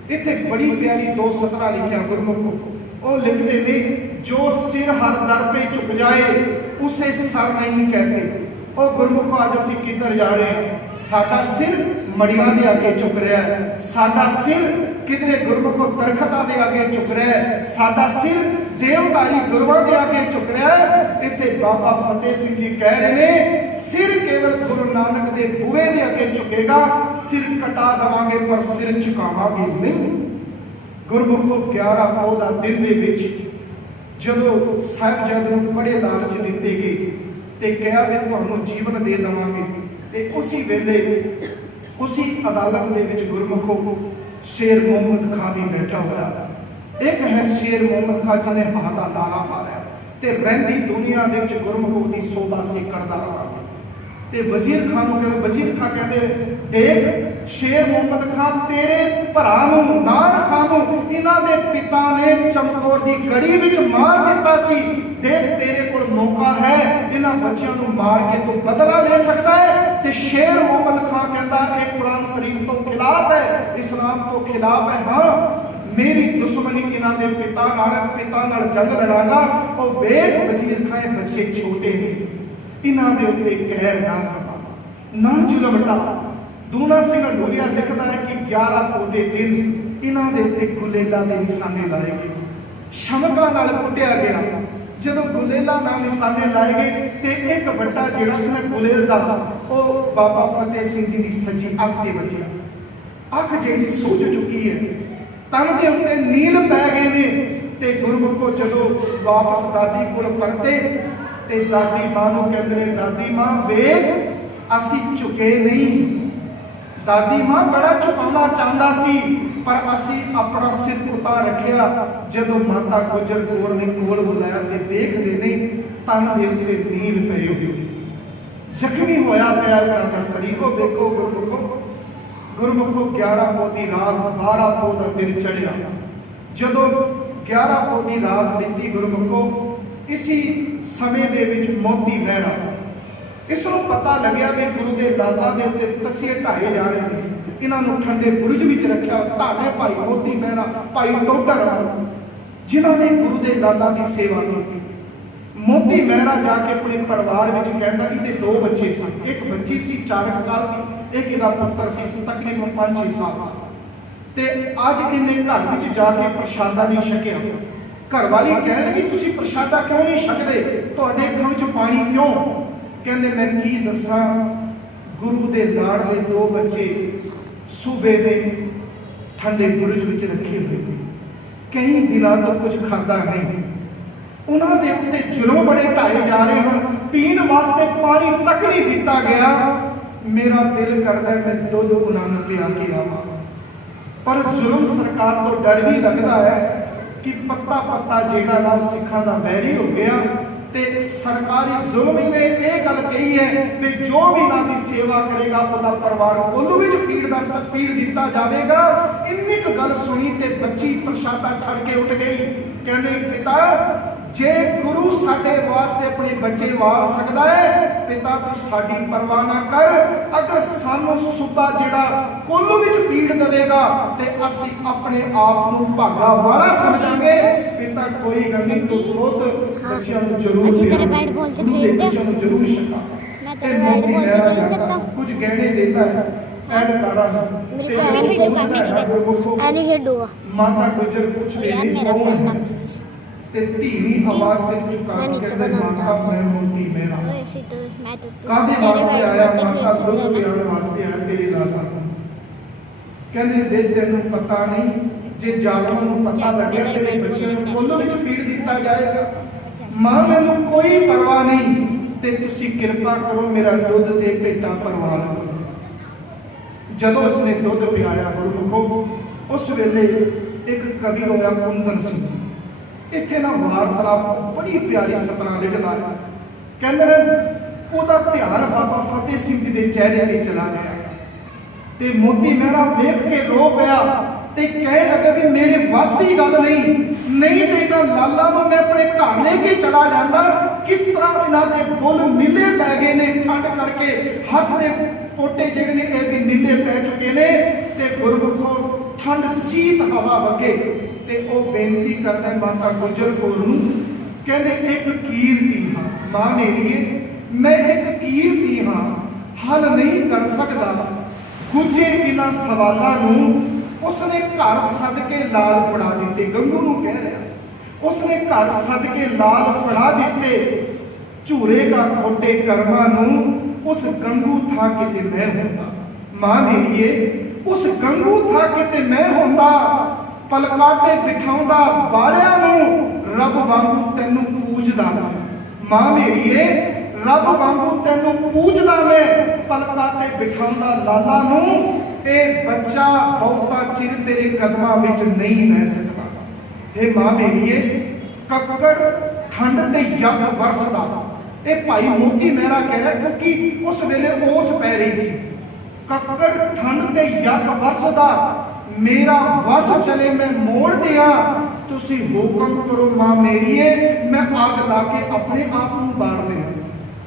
ਇੱਥੇ ਬੜੀ ਪਿਆਰੀ 2 ਸਤਰਾਂ ਲਿਖਿਆ ਗੁਰਮੁਖੋ, ਉਹ ਲਿਖਦੇ ਨੇ, ਜੋ ਸਿਰ ਹਰ ਦਰ पे ਝੁਕ ਜਾਏ ਉਸੇ ਸਰ ਨਹੀਂ ਕਹਿੰਦੇ। ਉਹ ਗੁਰਮੁਖੋ ਅੱਜ ਅਸੀਂ ਕਿੱਧਰ ਜਾ ਰਹੇ ਹਾਂ? ਸਾਡਾ ਸਿਰ ਮੜੀਆਂ ਦੇ ਅੱਗੇ ਝੁਕ ਰਿਹਾ ਹੈ, ਸਾਡਾ ਸਿਰ ਕਿਧਰੇ ਗੁਰਮੁਖੋ ਦਰਖਤਾਂ ਦੇ ਅੱਗੇ ਝੁਕ ਰਿਹਾ ਹੈ, ਸਾਡਾ ਸਿਰ ਦੇਵਦਾਰੀ ਗੁਰੂਆਂ ਦੇ ਅੱਗੇ ਝੁਕ ਰਿਹਾ ਹੈ। ਇੱਥੇ ਬਾਬਾ ਫਤਿਹ ਸਿੰਘ ਜੀ ਕਹਿ ਰਹੇ ਨੇ, ਸਿਰ ਕੇਵਲ ਗੁਰੂ ਨਾਨਕ ਦੇ ਬੂਹੇ ਦੇ ਅੱਗੇ ਝੁਕੇਗਾ, ਸਿਰ ਕਟਾ ਦੇਵਾਂਗੇ ਪਰ ਸਿਰ ਝੁਕਾਵਾਂਗੇ ਨਹੀਂ। ਗੁਰਮੁਖੋ 11 ਪੋਹ ਦਾ ਦਿਨ ਦੇ ਵਿੱਚ ਜਦੋਂ ਸਾਹਿਬਜ਼ਾਦੇ ਨੂੰ ਬੜੇ ਲਾਲਚ ਦਿੱਤੇ ਗਏ ਤੇ ਕਿਹਾ ਵੀ ਤੁਹਾਨੂੰ ਜੀਵਨ ਦੇ ਦੇਵਾਂਗੇ, ਤੇ ਉਸੇ ਵੇਲੇ ਉਸੇ ਅਦਾਲਤ ਦੇ ਵਿੱਚ ਗੁਰਮੁਖੋ ਸ਼ੇਰ ਮੁਹੰਮਦ ਖਾਨ ਵੀ ਬੈਠਾ ਹੋਇਆ। ਇੱਕ ਹੈ ਸ਼ੇਰ ਮੁਹੰਮਦ ਖਾਨ ਜਿਹਨੇ ਹਾਂ ਦਾ ਨਾਰਾ ਮਾਰਿਆ ਤੇ ਰਹਿੰਦੀ ਦੁਨੀਆ ਦੇ ਵਿੱਚ ਗੁਰਮੁਖੋ ਦੀ ਸੋਭਾ ਸੇ ਕਰਦਾ ਰਹਾਂਗੇ। ਤੇ ਵਜ਼ੀਰ ਖਾਨ ਨੂੰ ਕਹਿੰਦੇ, ਵਜ਼ੀਰ ਖਾਨ ਕਹਿੰਦੇ, ਦੇਖ ਸ਼ੇਰ ਮੁਹੰਮਦ ਖਾਨ ਤੇਰੇ ਭਰਾ ਨੂੰ, ਨਾਰ ਖਾਨ ਨੂੰ, ਇਹਨਾਂ ਦੇ ਪਿਤਾ ਨੇ ਚਮਕੌਰ ਦੀ ਗੜੀ ਵਿੱਚ ਮਾਰ ਦਿੱਤਾ ਸੀ। ਦੇਖ ਤੇਰੇ ਕੋਲ ਮੌਕਾ ਹੈ, ਇਹਨਾਂ ਬੱਚਿਆਂ ਨੂੰ ਮਾਰ ਕੇ ਤੂੰ ਬਦਲਾ ਲੈ ਸਕਦਾ ਹੈ। ਤੇ ਸ਼ੇਰ ਮੁਹੰਮਦ ਖਾਨ ਕਹਿੰਦਾ, ਇਹ ਕੁਰਾਨ ਸ਼ਰੀਫ ਤੋਂ ਖਿਲਾਫ ਹੈ, ਇਸਲਾਮ ਤੋਂ ਖਿਲਾਫ ਹੈ। ਹਾਂ, ਮੇਰੀ ਦੁਸ਼ਮਣੀ ਇਹਨਾਂ ਦੇ ਪਿਤਾ ਨਾਲ ਜੰਗ ਲੜਾਂਗਾ। ਉਹ ਵੇਖ ਵਜ਼ੀਰ ਖਾਨ, ਬੱਚੇ ਛੋਟੇ ਨੇ, ਇਹਨਾਂ ਦੇ ਉੱਤੇ ਕਹਿਰ ਨਾ ਕਰਨਾ, ਨਾ ਜ਼ੁਲਮ ਢਾ। ਦੂਨਾ ਸਿੰਘ ਹੰਡੂਰੀਆ ਲਿਖਦਾ ਹੈ ਕਿ 11 ਪੋਹ ਦੇ ਦਿਨ ਇਹਨਾਂ ਦੇ ਉੱਤੇ ਗੁਲੇਲਾਂ ਦੇ ਨਿਸ਼ਾਨੇ ਲਾਏ ਗਏ, ਸ਼ਮਕਾਂ ਨਾਲ ਕੁੱਟਿਆ ਗਿਆ। ਜਦੋਂ ਗੁਲੇਲਾਂ ਨਾਲ ਨਿਸ਼ਾਨੇ ਲਾਏ ਗਏ ਤੇ ਇੱਕ ਵੱਡਾ ਜਿਹੜਾ ਸੀ ਨਾ ਗੁਲੇਲ ਦਾ, ਉਹ ਬਾਬਾ ਫਤਿਹ ਸਿੰਘ ਜੀ ਦੀ ਸੱਜੀ ਅੱਖ ਤੇ ਵੱਜਿਆ। ਅੱਖ ਜਿਹੜੀ ਸੁੱਜ ਚੁੱਕੀ ਹੈ, ਤਨ ਦੇ ਉੱਤੇ ਨੀਲ ਪੈ ਗਏ ਨੇ। ਤੇ ਗੁਰਮੁਖੋ ਜਦੋਂ ਵਾਪਸ ਦਾਦੀ ਕੋਲ ਪਰਤੇ ਤੇ ਦਾਦੀ ਮਾਂ ਨੂੰ ਕਹਿੰਦੇ ਨੇ, ਦਾਦੀ ਮਾਂ ਵੇਖ ਅਸੀਂ ਝੁਕੇ ਨਹੀਂ। ਦਾਦੀ ਮਾਂ ਬੜਾ ਝੁਕਾਉਣਾ ਚਾਹੁੰਦਾ ਸੀ ਪਰ ਅਸੀਂ ਆਪਣਾ ਸਿਰ ਉਤਾਰ ਰੱਖਿਆ। ਜਦੋਂ ਮਾਤਾ ਗੁਜਰ ਕੌਰ ਨੇ ਕੋਲ ਬੁਲਾਇਆ ਤੇ ਦੇਖਦੇ ਨੇ ਤਨ ਦੇ ਉੱਤੇ ਨੀਲ ਪਏ ਹੋਏ, ਜ਼ਖਮੀ ਹੋਇਆ ਪਿਆ ਦਾ ਸਰੀਰੋ। ਵੇਖੋ ਗੁਰਮੁਖੋ 11 ਪੋਹ ਦੀ ਰਾਤ 12 ਪੋਹ ਦਾ ਦਿਨ ਚੜ੍ਹਿਆ। ਜਦੋਂ 11 ਪੋਹ ਦੀ ਰਾਤ ਬੀਤੀ ਗੁਰਮੁਖੋ, ਇਸੀ ਸਮੇਂ ਦੇ ਵਿੱਚ ਮੋਤੀ ਮਹਿਰਾ, ਇਸ ਨੂੰ ਪਤਾ ਲੱਗਿਆ ਵੀ ਗੁਰੂ ਦੇ ਲਾਲਾਂ ਦੇ ਉੱਤੇ ਤਸੀਹੇ ਢਾਏ ਜਾ ਰਹੇ ਨੇ। ਇਹਨਾਂ ਨੂੰ ਠੰਡੇ ਬੁਰਜ ਵਿੱਚ ਰੱਖਿਆ। ਧੰਨ ਭਾਈ ਮੋਤੀ ਮਹਿਰਾ, ਭਾਈ ਟੋਡਰ, ਜਿਨ੍ਹਾਂ ਨੇ ਗੁਰੂ ਦੇ ਲਾਲਾਂ ਦੀ ਸੇਵਾ ਕੀਤੀ। ਮੋਤੀ ਮਹਿਰਾ ਜਾ ਕੇ ਆਪਣੇ ਪਰਿਵਾਰ ਵਿੱਚ ਕਹਿੰਦਾ ਇਹਦੇ 2 ਬੱਚੇ ਸਨ, ਇੱਕ ਬੱਚੀ ਸੀ 4 ਸਾਲ ਦੀ, ਇੱਕ ਇਹਦਾ ਪੁੱਤਰ ਸੀ ਤਕਰੀਬਨ 5-6 ਸਾਲ ਦਾ। ਤੇ ਅੱਜ ਇਹਨੇ ਘਰ ਵਿੱਚ ਜਾ ਕੇ ਪ੍ਰਸ਼ਾਦਾ ਨਹੀਂ ਛਕਿਆ। ਘਰ ਵਾਲੀ ਕਹਿਣ ਲੱਗੀ ਤੁਸੀਂ ਪ੍ਰਸ਼ਾਦਾ ਕਿਉਂ ਨਹੀਂ ਛਕਦੇ, ਤੁਹਾਡੇ ਅੱਖਾਂ ਵਿੱਚ ਪਾਣੀ ਕਿਉਂ? ਕਹਿੰਦੇ ਮੈਂ ਕੀ ਦੱਸਾਂ, ਗੁਰੂ ਦੇ ਲਾਡਲੇ 2 ਬੱਚੇ ਸੂਬੇ ਦੇ ਠੰਡੇ ਬੁਰਜ ਵਿੱਚ ਰੱਖੇ ਹੋਏ, ਕਈ ਦਿਨਾਂ ਤੋਂ ਕੁਝ ਖਾਦਾ ਨਹੀਂ, ਉਹਨਾਂ ਦੇ ਉੱਤੇ ਜ਼ੁਲਮ ਬੜੇ ਢਾਏ ਜਾ ਰਹੇ ਹਨ, ਪੀਣ ਵਾਸਤੇ ਪਾਣੀ ਤੱਕ ਨਹੀਂ ਦਿੱਤਾ ਗਿਆ। ਮੇਰਾ ਦਿਲ ਕਰਦਾ ਮੈਂ ਦੁੱਧ ਉਹਨਾਂ ਨੂੰ ਪਿਆ ਕੇ ਆਵਾਂ, ਪਰ ਜ਼ੁਲਮ ਸਰਕਾਰ ਤੋਂ ਡਰ ਵੀ ਲੱਗਦਾ ਹੈ ਕਿ ਪੱਤਾ ਜਿਹੜਾ ਨਾ ਸਿੱਖਾਂ ਦਾ ਵੈਰੀ ਹੋ ਗਿਆ। ਤੇ ਸਰਕਾਰੀ ਜ਼ੁਲਮ ਨੇ ਇਹ ਗੱਲ ਕਹੀ ਹੈ ਕਿ ਜੋ ਵੀ ਇਹਨਾਂ ਦੀ ਸੇਵਾ ਕਰੇਗਾ ਉਹਦਾ ਪਰਿਵਾਰ ਕੋਲੋਂ ਵਿੱਚ ਪੀੜ ਦਿੱਤਾ ਜਾਵੇਗਾ। ਇੰਨੀ ਕੁ ਗੱਲ ਸੁਣੀ ਤੇ ਬੱਚੀ ਪ੍ਰਸ਼ਾਦਾ ਛੱਡ ਕੇ ਉੱਠ ਗਈ। ਕਹਿੰਦੇ ਪਿਤਾ ਜੇ ਗੁਰੂ ਸਾਡੇ ਵਾਸਤੇ ਆਪਣੇ ਬੱਚੇ ਵਾਰ ਸਕਦਾ ਹੈ, ਪਿਤਾ ਤੂੰ ਸਾਡੀ ਪਰਵਾਹ ਨਾ ਕਰ, ਅਗਰ ਸਾਨੂੰ ਸੂਬਾ ਜਿਹੜਾ ਕੋਲੋਂ ਵਿੱਚ ਪੀੜ ਦੇਵੇਗਾ ਤੇ ਅਸੀਂ ਆਪਣੇ ਆਪ ਨੂੰ ਭਾਗਾ ਵਾਲਾ ਸਮਝਾਂਗੇ। ਪਿਤਾ ਕੋਈ ਗੱਲ ਨਹੀਂ, ਤੂੰ ਬਹੁਤ ਬੱਚਿਆਂ ਨੂੰ ਜ਼ਰੂਰ ਬੱਚਿਆਂ ਨੂੰ ਜ਼ਰੂਰ ਛਕਾ। ਇਹ ਮੋਤੀ ਮਹਿਰਾ ਜਾਂਦਾ ਕੁਝ ਗਹਿਣੇ ਦੇਤਾ ਹੈ ਮਾਤਾ ਗੁਜਰ ਪੁੱਛਦੇ ਤੇ ਧੀਰੀ ਆਵਾਜ਼ ਸੇ ਚੁਕਾ ਕੇ ਮਾਤਾ ਮੈਂ ਮੋਤੀ ਮਹਿਰਾ ਕਾਹਦੇ ਵਾਸਤੇ ਆਇਆ? ਮਾਤਾ ਦੁੱਧ ਪਿਆਉਣ ਵਾਸਤੇ ਆਇਆ ਤੇਰੇ ਲਾਲਾ। ਕਹਿੰਦੇ ਦੇ ਤੈਨੂੰ ਪਤਾ ਨਹੀਂ, ਜੇ ਜਾਵਾਂ ਨੂੰ ਪਤਾ ਲੱਗਿਆ ਤੇਰੇ ਬੱਚਿਆਂ ਨੂੰ ਕੋਲੋਂ ਵਿੱਚ ਪੀੜ ਦਿੱਤਾ ਜਾਏਗਾ। ਮਾਂ ਮੈਨੂੰ ਕੋਈ ਪਰਵਾਹ ਨਹੀਂ ਤੇ ਤੁਸੀਂ ਕਿਰਪਾ ਕਰੋ ਮੇਰਾ ਦੁੱਧ ਤੇ ਭੇਟਾ ਪ੍ਰਵਾਨ ਕਰੋ। ਜਦੋਂ ਉਸਨੇ ਦੁੱਧ ਪਿਆਇਆ ਗੁਰਮੁਖੋ, ਉਸ ਵੇਲੇ ਇੱਕ ਕਵੀ ਹੋਇਆ ਕੁੰਦਨ ਸਿੰਘ, ਇੱਥੇ ਨਾ ਵਾਰਤਾਲਾਪ ਬੜੀ ਪਿਆਰੀ ਸਤਨਾ ਲਿਖਦਾ ਹੈ। ਕਹਿੰਦੇ ਨੇ ਉਹਦਾ ਧਿਆਨ ਬਾਬਾ ਫਤਿਹ ਸਿੰਘ ਜੀ ਦੇ ਚਿਹਰੇ ਤੇ ਚਲਾ ਗਿਆ ਤੇ ਮੋਤੀ ਮਹਿਰਾ ਵੇਖ ਕੇ ਰੋ ਪਿਆ ਤੇ ਕਹਿਣ ਲੱਗੇ ਵੀ ਮੇਰੇ ਵੱਸ ਦੀ ਗੱਲ ਨਹੀਂ ਤੇ ਇਹਨਾਂ ਲਾਲਾਂ ਨੂੰ ਮੈਂ ਆਪਣੇ ਘਰ ਲੈ ਕੇ ਚਲਾ ਜਾਂਦਾ। ਕਿਸ ਤਰ੍ਹਾਂ ਇਹਨਾਂ ਦੇ ਬੁੱਲ ਨੀਲੇ ਪੈ ਗਏ ਨੇ ਠੰਡ ਕਰਕੇ, ਹੱਥ ਦੇ ਪੋਟੇ ਜਿਹੜੇ ਨੇ ਇਹ ਵੀ ਨੀਲੇ ਪੈ ਚੁੱਕੇ ਨੇ ਤੇ ਗੁਰਮੁਖੋ ਠੰਡ ਸੀਤ ਹਵਾ ਵਗੇ ਤੇ ਉਹ ਬੇਨਤੀ ਕਰਦਾ ਮਾਤਾ ਗੁਜਰ ਕੌਰ ਨੂੰ। ਕਹਿੰਦੇ ਇੱਕ ਕੀਰਤੀ ਹਾਂ ਮਾਂ ਮੇਰੀਏ, ਮੈਂ ਇੱਕ ਕੀਰਤੀ ਹਾਂ, ਹੱਲ ਨਹੀਂ ਕਰ ਸਕਦਾ ਗੁੱਝੇ ਇਹਨਾਂ ਸਵਾਲਾਂ ਨੂੰ। ਉਸਨੇ ਘਰ ਸੱਦ ਕੇ ਲਾਲ ਫੜਾ ਦਿੱਤੇ, ਗੰਗੂ ਨੂੰ ਕਹਿ ਰਿਹਾ, ਉਸਨੇ ਘਰ ਸੱਦ ਕੇ ਲਾਲ ਫੜਾ ਦਿੱਤੇ। ਝੂਰੇਗਾ ਖੋਟੇ ਕਰਮਾਂ ਨੂੰ, ਉਸ ਗੰਗੂ ਥਾਂ ਕਿਤੇ ਮੈਂ ਹੁੰਦਾ। ਮਾਂ ਮੇਰੀਏ ਉਸ ਗੰਗੂ ਥਾਂ ਕਿਤੇ ਮੈਂ ਹੁੰਦਾ, ਪਲਕਾਂ ਤੇ ਬਿਠਾਉਂਦਾ ਬਾਲਿਆਂ ਨੂੰ, ਰੱਬ ਵਾਂਗੂ ਤੈਨੂੰ ਪੂਜਦਾ। ਮਾਂ ਮੇਰੀਏ ਰੱਬ ਵਾਂਗੂ ਤੈਨੂੰ ਪੂਜਦਾ ਮੈਂ, ਪਲਕਾਂ ਤੇ ਬਿਠਾਉਂਦਾ ਲਾਲਾ ਨੂੰ। ਇਹ ਬੱਚਾ ਬਹੁਤਾ ਚਿਰ ਤੇਰੇ ਕਦਮਾਂ ਵਿੱਚ ਨਹੀਂ ਬਹਿ ਸਕਦਾ। ਇਹ ਮਾਂ ਮੇਰੀਏ ਕੱਕੜ ਠੰਡ ਤੇ ਯੱਗ ਵਰਸਦਾ। ਇਹ ਭਾਈ ਮੋਤੀ ਮਹਿਰਾ ਕਹਿ ਰਿਹਾ ਕਿਉਂਕਿ ਉਸ ਵੇਲੇ ਉਸ ਪੈ ਰਹੀ ਸੀ। ਕੱਕੜ ਠੰਡ ਤੇ ਯੱਗ ਵਰਸਦਾ, ਮੇਰਾ ਵਸ ਚਲੇ ਮੈਂ ਮੋੜ ਦਿਆਂ, ਤੁਸੀਂ ਹੁਕਮ ਕਰੋ ਮਾਂ ਮੇਰੀਏ, ਮੈਂ ਅੱਗ ਲਾ ਕੇ ਆਪਣੇ ਆਪ ਨੂੰ ਬਾਲ ਦਿਆਂ।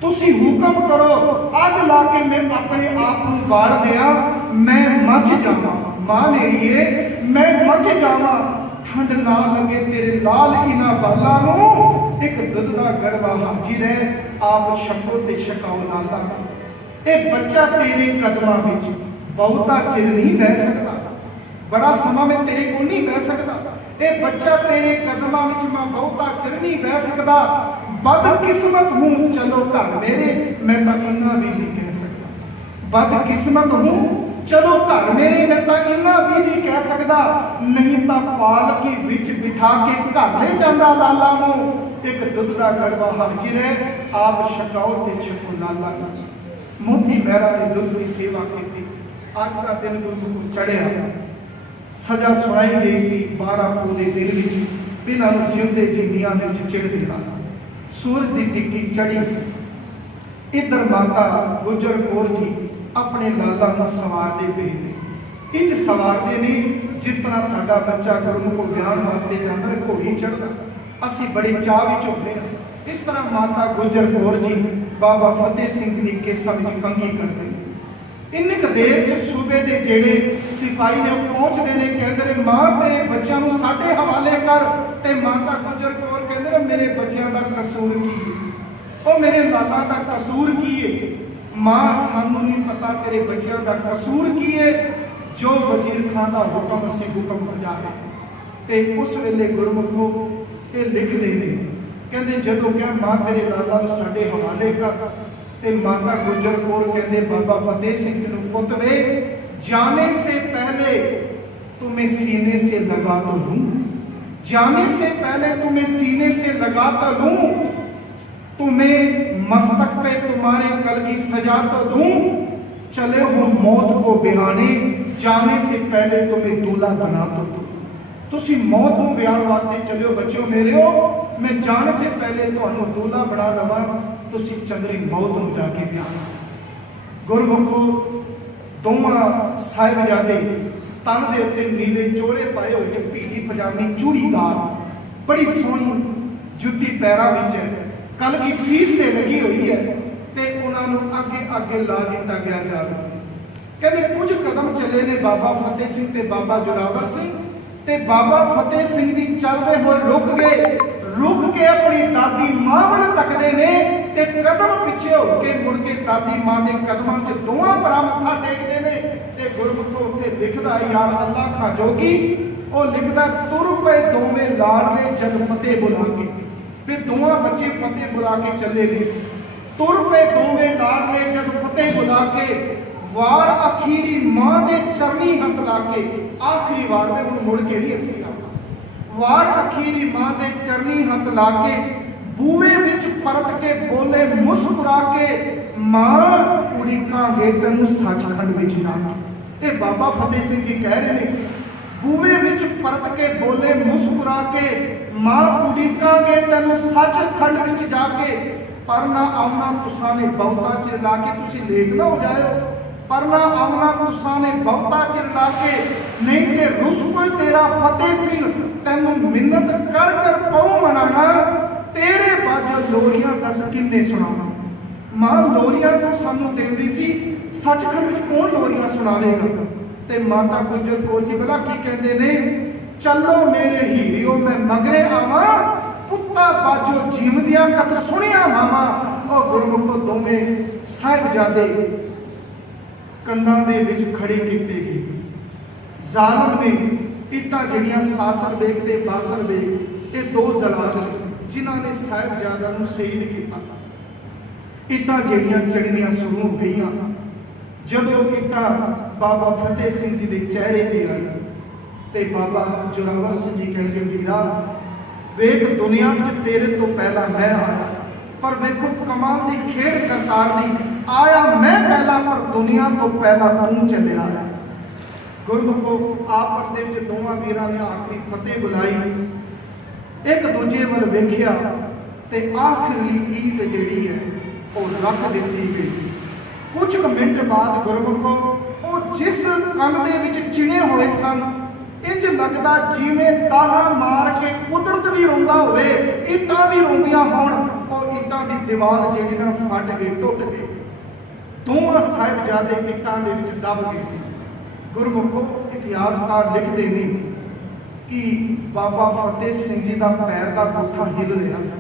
ਤੁਸੀਂ ਹੁਕਮ ਕਰੋ ਅੱਗ ਲਾ ਕੇ ਮੈਂ ਆਪਣੇ ਆਪ ਨੂੰ ਬਾਲ ਦਿਆਂ, ਮੈਂ ਮੱਚ ਜਾਵਾਂ। ਮਾਂ ਮੇਰੀਏ ਮੈਂ ਮੱਚ ਜਾਵਾਂ, ਠੰਡ ਨਾ ਲੱਗੇ ਤੇਰੇ ਲਾਲ ਇਹਨਾਂ ਬਾਲਾਂ ਨੂੰ। ਇੱਕ ਦੁੱਧ ਦਾ ਗੜਵਾ ਹਾਜ਼ਰ ਹੈ, ਆਪ ਛਕੋ ਤੇ ਛਕਾਓ ਲਾਲਾ। ਇਹ ਬੱਚਾ ਤੇਰੇ ਕਦਮਾਂ ਵਿੱਚ ਬਹੁਤਾ ਚਿਰ ਨਹੀਂ ਬਹਿ ਸਕਦਾ, ਬੜਾ ਸਮਾਂ ਮੈਂ ਤੇਰੇ ਕੋਲ ਨਹੀਂ ਬਹਿ ਸਕਦਾ। ਇਹ ਬੱਚਾ ਤੇਰੇ ਕਦਮਾਂ ਵਿੱਚ ਮੈਂ ਬਹੁਤਾ ਚਿਰ ਨਹੀਂ ਬਹਿ ਸਕਦਾ। ਬਦਕਿਸਮਤ ਹੂੰ ਚਲੋ ਘਰ ਮੇਰੇ, ਮੈਂ ਤਾਂ ਇੰਨਾ ਵੀ ਨਹੀਂ ਕਹਿ ਸਕਦਾ। ਬਦਕਿਸਮਤ ਹੂੰ ਚਲੋ ਘਰ ਮੇਰੇ, ਮੈਂ ਤਾਂ ਇੰਨਾ ਵੀ ਨਹੀਂ ਕਹਿ ਸਕਦਾ। ਨਹੀਂ ਤਾਂ ਪਾਲਕੀ ਵਿੱਚ ਬਿਠਾ ਕੇ ਘਰ ਲੈ ਜਾਂਦਾ ਲਾਲਾ ਨੂੰ। ਇੱਕ ਦੁੱਧ ਦਾ ਗੜਵਾ ਹਾਜ਼ਰ ਹੈ, ਆਪ ਛਕਾਓ ਤੇ ਛਕੋ ਲਾਲਾ। ਮੋਤੀ ਮਹਿਰਾ ਨੇ ਦੁੱਧ ਦੀ ਸੇਵਾ ਕੀਤੀ। ਅੱਜ ਦਾ ਦਿਨ ਗੁਰਮੁਖ ਚੜਿਆ, ਸਜ਼ਾ ਸੁਣਾਈ ਗਈ ਸੀ 12 ਪੋਹ ਦੇ ਦਿਨ ਵਿੱਚ। ਇਹਨਾਂ ਨੂੰ ਜਿਉਂਦੇ ਜਿੰਨੀਆਂ ਦੇ ਵਿੱਚ ਚਿੜ ਦਿੱਤਾ। ਸੂਰਜ ਦੀ ਟਿੱਕੀ ਚੜੀ। ਇੱਧਰ ਮਾਤਾ ਗੁਜਰ ਕੌਰ ਜੀ ਆਪਣੇ ਲਾਲਾ ਨੂੰ ਸਵਾਰਦੇ ਪਏ ਨੇ। ਇੰਝ ਸਵਾਰਦੇ ਨੇ ਜਿਸ ਤਰ੍ਹਾਂ ਸਾਡਾ ਬੱਚਾ ਗੁਰਮੁਖ ਗਿਆਨ ਵਾਸਤੇ ਜਾਂਦਾ ਹੈ, ਘੋੜੀ ਚੜ੍ਹਦਾ। ਅਸੀਂ ਬੜੇ ਚਾਅ ਵਿੱਚ ਹੁੰਦੇ ਹਾਂ। ਇਸ ਤਰ੍ਹਾਂ ਮਾਤਾ ਗੁਜਰ ਕੌਰ ਜੀ ਬਾਬਾ ਫਤਿਹ ਸਿੰਘ ਜੀ ਦੀ ਕੇਸਾਂ ਵਿੱਚ ਕੰਘੀ ਕਰਦੇ ਨੇ। ਇੰਨੀ ਕੁ ਦੇਰ 'ਚ ਸੂਬੇ ਦੇ ਜਿਹੜੇ ਸਿਪਾਹੀ ਨੇ ਉਹ ਪਹੁੰਚਦੇ ਨੇ, ਕਹਿੰਦੇ ਨੇ ਮਾਂ ਤੇਰੇ ਬੱਚਿਆਂ ਨੂੰ ਸਾਡੇ ਹਵਾਲੇ ਕਰ। ਤੇ ਮਾਤਾ ਗੁਜਰ ਕੌਰ ਕਹਿੰਦੇ ਨੇ मेरे बच्चों का कसूर की है, ओ मेरे लाला का कसूर की है। मां सानू नहीं पता तेरे बच्चों का कसूर की है, जो वजीर खान का हुक्म असी हुक्म बजा है। ते उस वेले गुरमुखो ये लिखते हैं, कहते जदों क्या मां तेरे लाला नूं साडे हवाले कर, ते माता गुजर कौर कहते बाबा फतेह सिंह नूं पुੱਤ वे जाने से पहले तुम्हें सीने से लगा तो लूं, जाने से पहले तुम्हें सीने से लगा तो लूं, तुम्हें मस्तक पे तुम्हारे कल की सजा तो दूं, चले हो मौत को बिहाने, जाने से पहले तुम्हें दूल्हा बना तो दूं। तुसी मौत को बिहान वास्ते चलियो बच्चों मेरे हो, मैं जाने से पहले तुहानू दूल्हा बना दवा, तुसी चंद्री मौत को जाके बिहान। गुरमुखो दोवां साहिबजादे तन के उत्ते नीले चोले पाए हुए ने, पीली पजामी चूड़ीदार, बड़ी सोहनी जुत्ती पैरों विच है, कल की सीस ते लगी हुई है, ते उन्होंने अगे अगे ला दिता गया जाए। कहते कुछ कदम चले ने बाबा फतेह सिंह ते बाबा जोरावर सिंह, ते बाबा फतेह सिंह दी चलते हुए रुक के अपनी दादी मां वाल तकते ने, ते कदम पिछे होके मुड़ के दादी मां के कदमों च दोवां भरा मत्था टेकते ने। ते गुरमुखो उत्थे लिखदा यार अल्लाह खा जोगी, वो लिखदा तुर पे दोवें लाड़वे जद फतेह बुला के, वे दोवां बच्चे फतेह बुला के चले ने, तुर पे दोवें लाड़वे जद फतेह बुला के, वार अखीरी मां दे चरनी हथ ला के, आखिरी वार में हुण मुड़ के नहीं असी आना, वार अखीरी मां दे चरनी हथ ला के, बूवे विच परत के बोले मुस्कुरा के, मां उड़ीकांगे तैनूं सचखंड विच जाके। ये बाबा फतेह सिंह जी कह रहे हैं, बूवे विच परत के बोले मुस्कुरा के, मां उड़ीकांगे तैनूं सचखंड विच जाके, पर ना आउना तुसां ने बहुता चिर ला के, तुसीं लेट ना हो जाओ, पर ना आउना तुसां ने बहुता चिर ला के, नहीं ते रुस कोई तेरा फतेह सिंह, तैनूं मिन्नत कर कर पऊ मनाना, तेरे बाजो लोरियां दस किन्ने सुनावा। मां लोरियां तो सानू देंदी सी, सचखंड में कौन लोरियां सुनावेगा। ते माता गुजर कौर जी भला की कहते ने, चलो मेरे हीरियो मैं मगरे आवा, पुत्ता बाजो जीवदियां कत सुनिया मावा। और गुरमुखो दोवें साहिबजादे कंधां दे विच खड़े कीते गए। जालिम ने इट्टां जिहड़ियां सासर बेग ते बासर बेग, ये दो जलाल जिन्होंने साहिबजादा नूं शहीद किया, इट्टां जिहड़ियां चढ़नियां शुरू हो गईयां। जदों इट्टां बाबा फतेह सिंह जी के चेहरे ते आई, ते बाबा जोरावर सिंह जी कहते वीरा वेख दुनिया में तेरे तो पहला मैं आया, पर वेखो कमाल की खेड़ करतार दी, आया मैं पहला पर दुनिया तो पहला तू चले आया। गुरमुखो आपस दे विच दोवां वीरां ने आखिरी फतेह बुलाई, एक दूजे वाल वेखिया, ते आखिरली ईद जिहड़ी है वो रख दिती गई। कुछ मिनट बाद गुरमुखो वो जिस कंध दे विच चिणे हुए सन, इंज लगदा जिवें ताहा मार के कुदरत भी रोंदा होवे, इट्टां भी रोंदियां होण, और इट्टां दी दीवार जिहड़ी ना फट गई, टुट गई। दोवां साहिबजादे इट्टां दे विच दब गए। गुरमुखो इतिहासकार लिखदे ने कि बाबा फतेह सिंह जी का पैर का गुठा हिल रहा सी।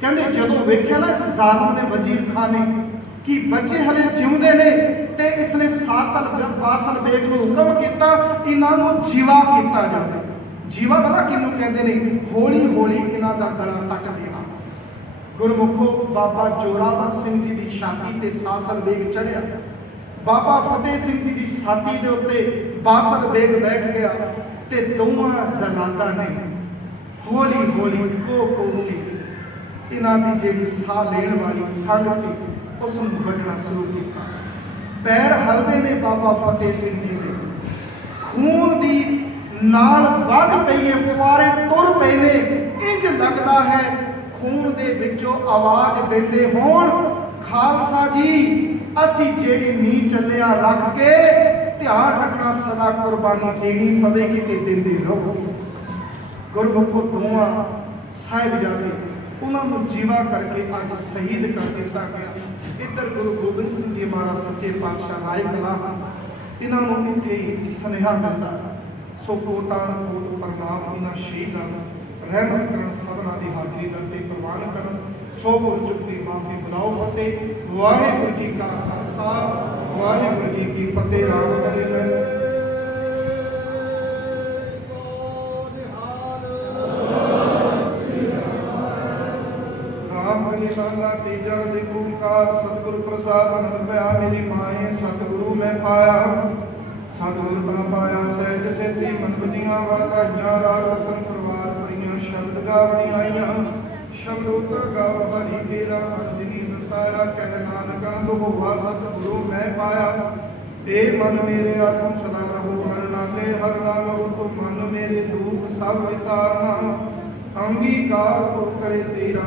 कहते जदों वेख्या ना इस जालिम ने, वजीर खान ने, कि बच्चे हले जिउंदे ने, ते इसने बासल बेग नूं हुक्म किया इन्हां नूं जीवा किया जाए। जीवा पता किनूं कहते हैं? हौली हौली इन्हां दा गला कट देना। गुरमुखो बाबा जोरावर सिंह जी की छाती ते सासल बेग चढ़िया, बाबा फतेह सिंह जी की छाती के उत्ते बासल बेग बैठ गया, ते दोवां जलादा ने हौली हौली को के इन्हां दी जिहड़ी साह लेण वाली संग सी उसनूं वढना शुरू किया। पैर हलदे ने बाबा फतेह सिंह जी ने, खून दी नाल वग पई है, फुआरे तुर पए ने, इंज लगदा है खून दे विचों आवाज़ देंदे होण, खालसा जी असी जेड़ी नींह चलिया रख के ध्यान रखना, सदा कुर्बानी देनी पवेगी ते देंदे रहो। गुरमुखो दोवां साहिबजादे उन्होंने जीवा करके अज शहीद कर दिता गया। इधर गुरु गोबिंद सिंह जी महाराज सच्चे पातशाह राय कला, इन्होंने इत्थे ही सुनेहा मिलता। सो कोटान कोट प्रणाम इन्हां शहीदां ਰਹਿਮਤ ਕਰਨ, ਸਭਨਾਂ ਦੀ ਹਾਜ਼ਰੀ ਦਰਦੀ ਪ੍ਰਵਾਨ ਕਰਨ। ਸੋ ਭੁੱਲ ਚੁੱਕ ਦੀ ਮਾਫੀ ਬੁਲਾਓ ਫਤਿਹ। ਵਾਹਿਗੁਰੂ ਜੀ ਕਾ ਖਾਲਸਾ, ਵਾਹਿਗੁਰੂ ਜੀ ਕੀ ਫਤਿਹ। ਰਾਮ ਕਰੇ ਮੈਂ निशाला तेजर दिगुकार सतगुर प्रसाद अनंत भया मेरी माए सतगुरु मैं पाया। सतगुर का पाया सहज सिद्धि मन बुझियां वाधाइयां राग रतन परवार भरियां शब्द गावणी आईयां। शब्द उतर गाव हरि तेरा अर्जनी नसाया कह नानक अनंद होवा सतगुरु मैं पाया। ए मन मेरे आत्म सदा रहो हर नाते हर नाम तुम मन मेरे दुख सब विसारना। अंगीकार को करे तेरा